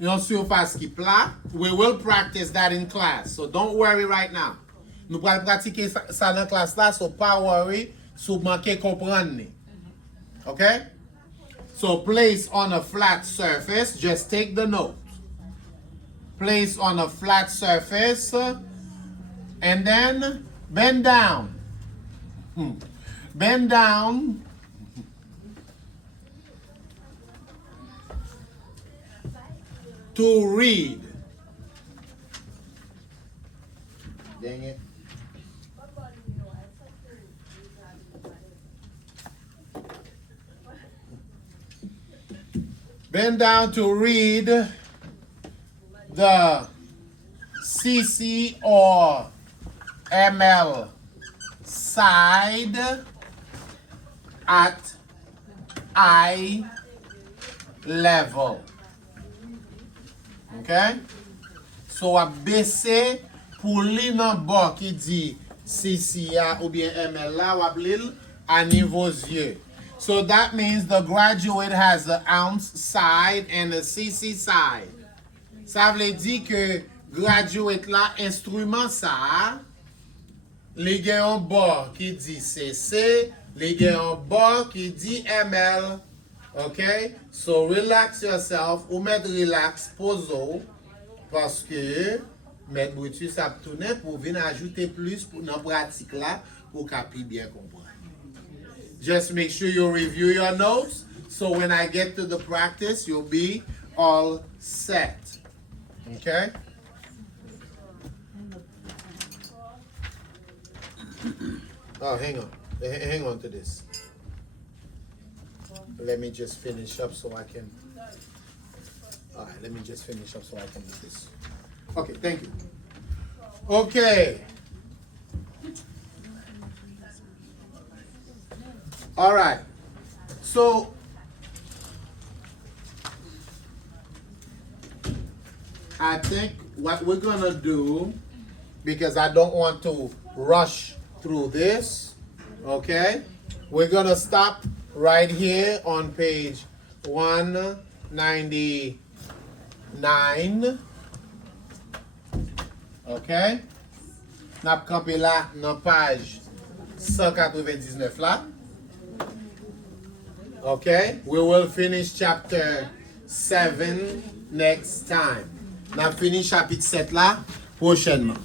yon surface qui plat. We will practice that in class. So don't worry right now. Nous allons pratiquer ça dans classe là, so pas worry, so manquer comprendre ni. Okay? So place on a flat surface, just take the note. Place on a flat surface and then bend down. Bend down. To read. Dang it. Bend down to read the CC or ML side at eye level. Okay? So a baissé pour li nan bord qui dit CC ou bien ML là, ou lil à niveau yeux. So that means the graduate has the ounce side and the CC side. Ça veut dire que graduate là, instrument ça, li gen un bord qui dit CC, li gen un bord qui dit ML. Okay? So relax yourself, ou mettre relax, poso, parce que mettre Brutus a tourné pour venir ajouter plus pour notre pratique là, pour qu'api bien comprendre. Just make sure you review your notes, so when I get to the practice, you'll be all set. Okay? Oh, hang on. Hang on to this. Let me just finish up so I can. All right, let me just finish up so I can do this. Okay, thank you. Okay. All right. So, I think what we're going to do, because I don't want to rush through this, okay? We're going to stop right here on page 199. Okay? Nap kampe la nan page 199 là. Okay? We will finish chapter 7 next time. Nap finish chapitre 7 là prochainement.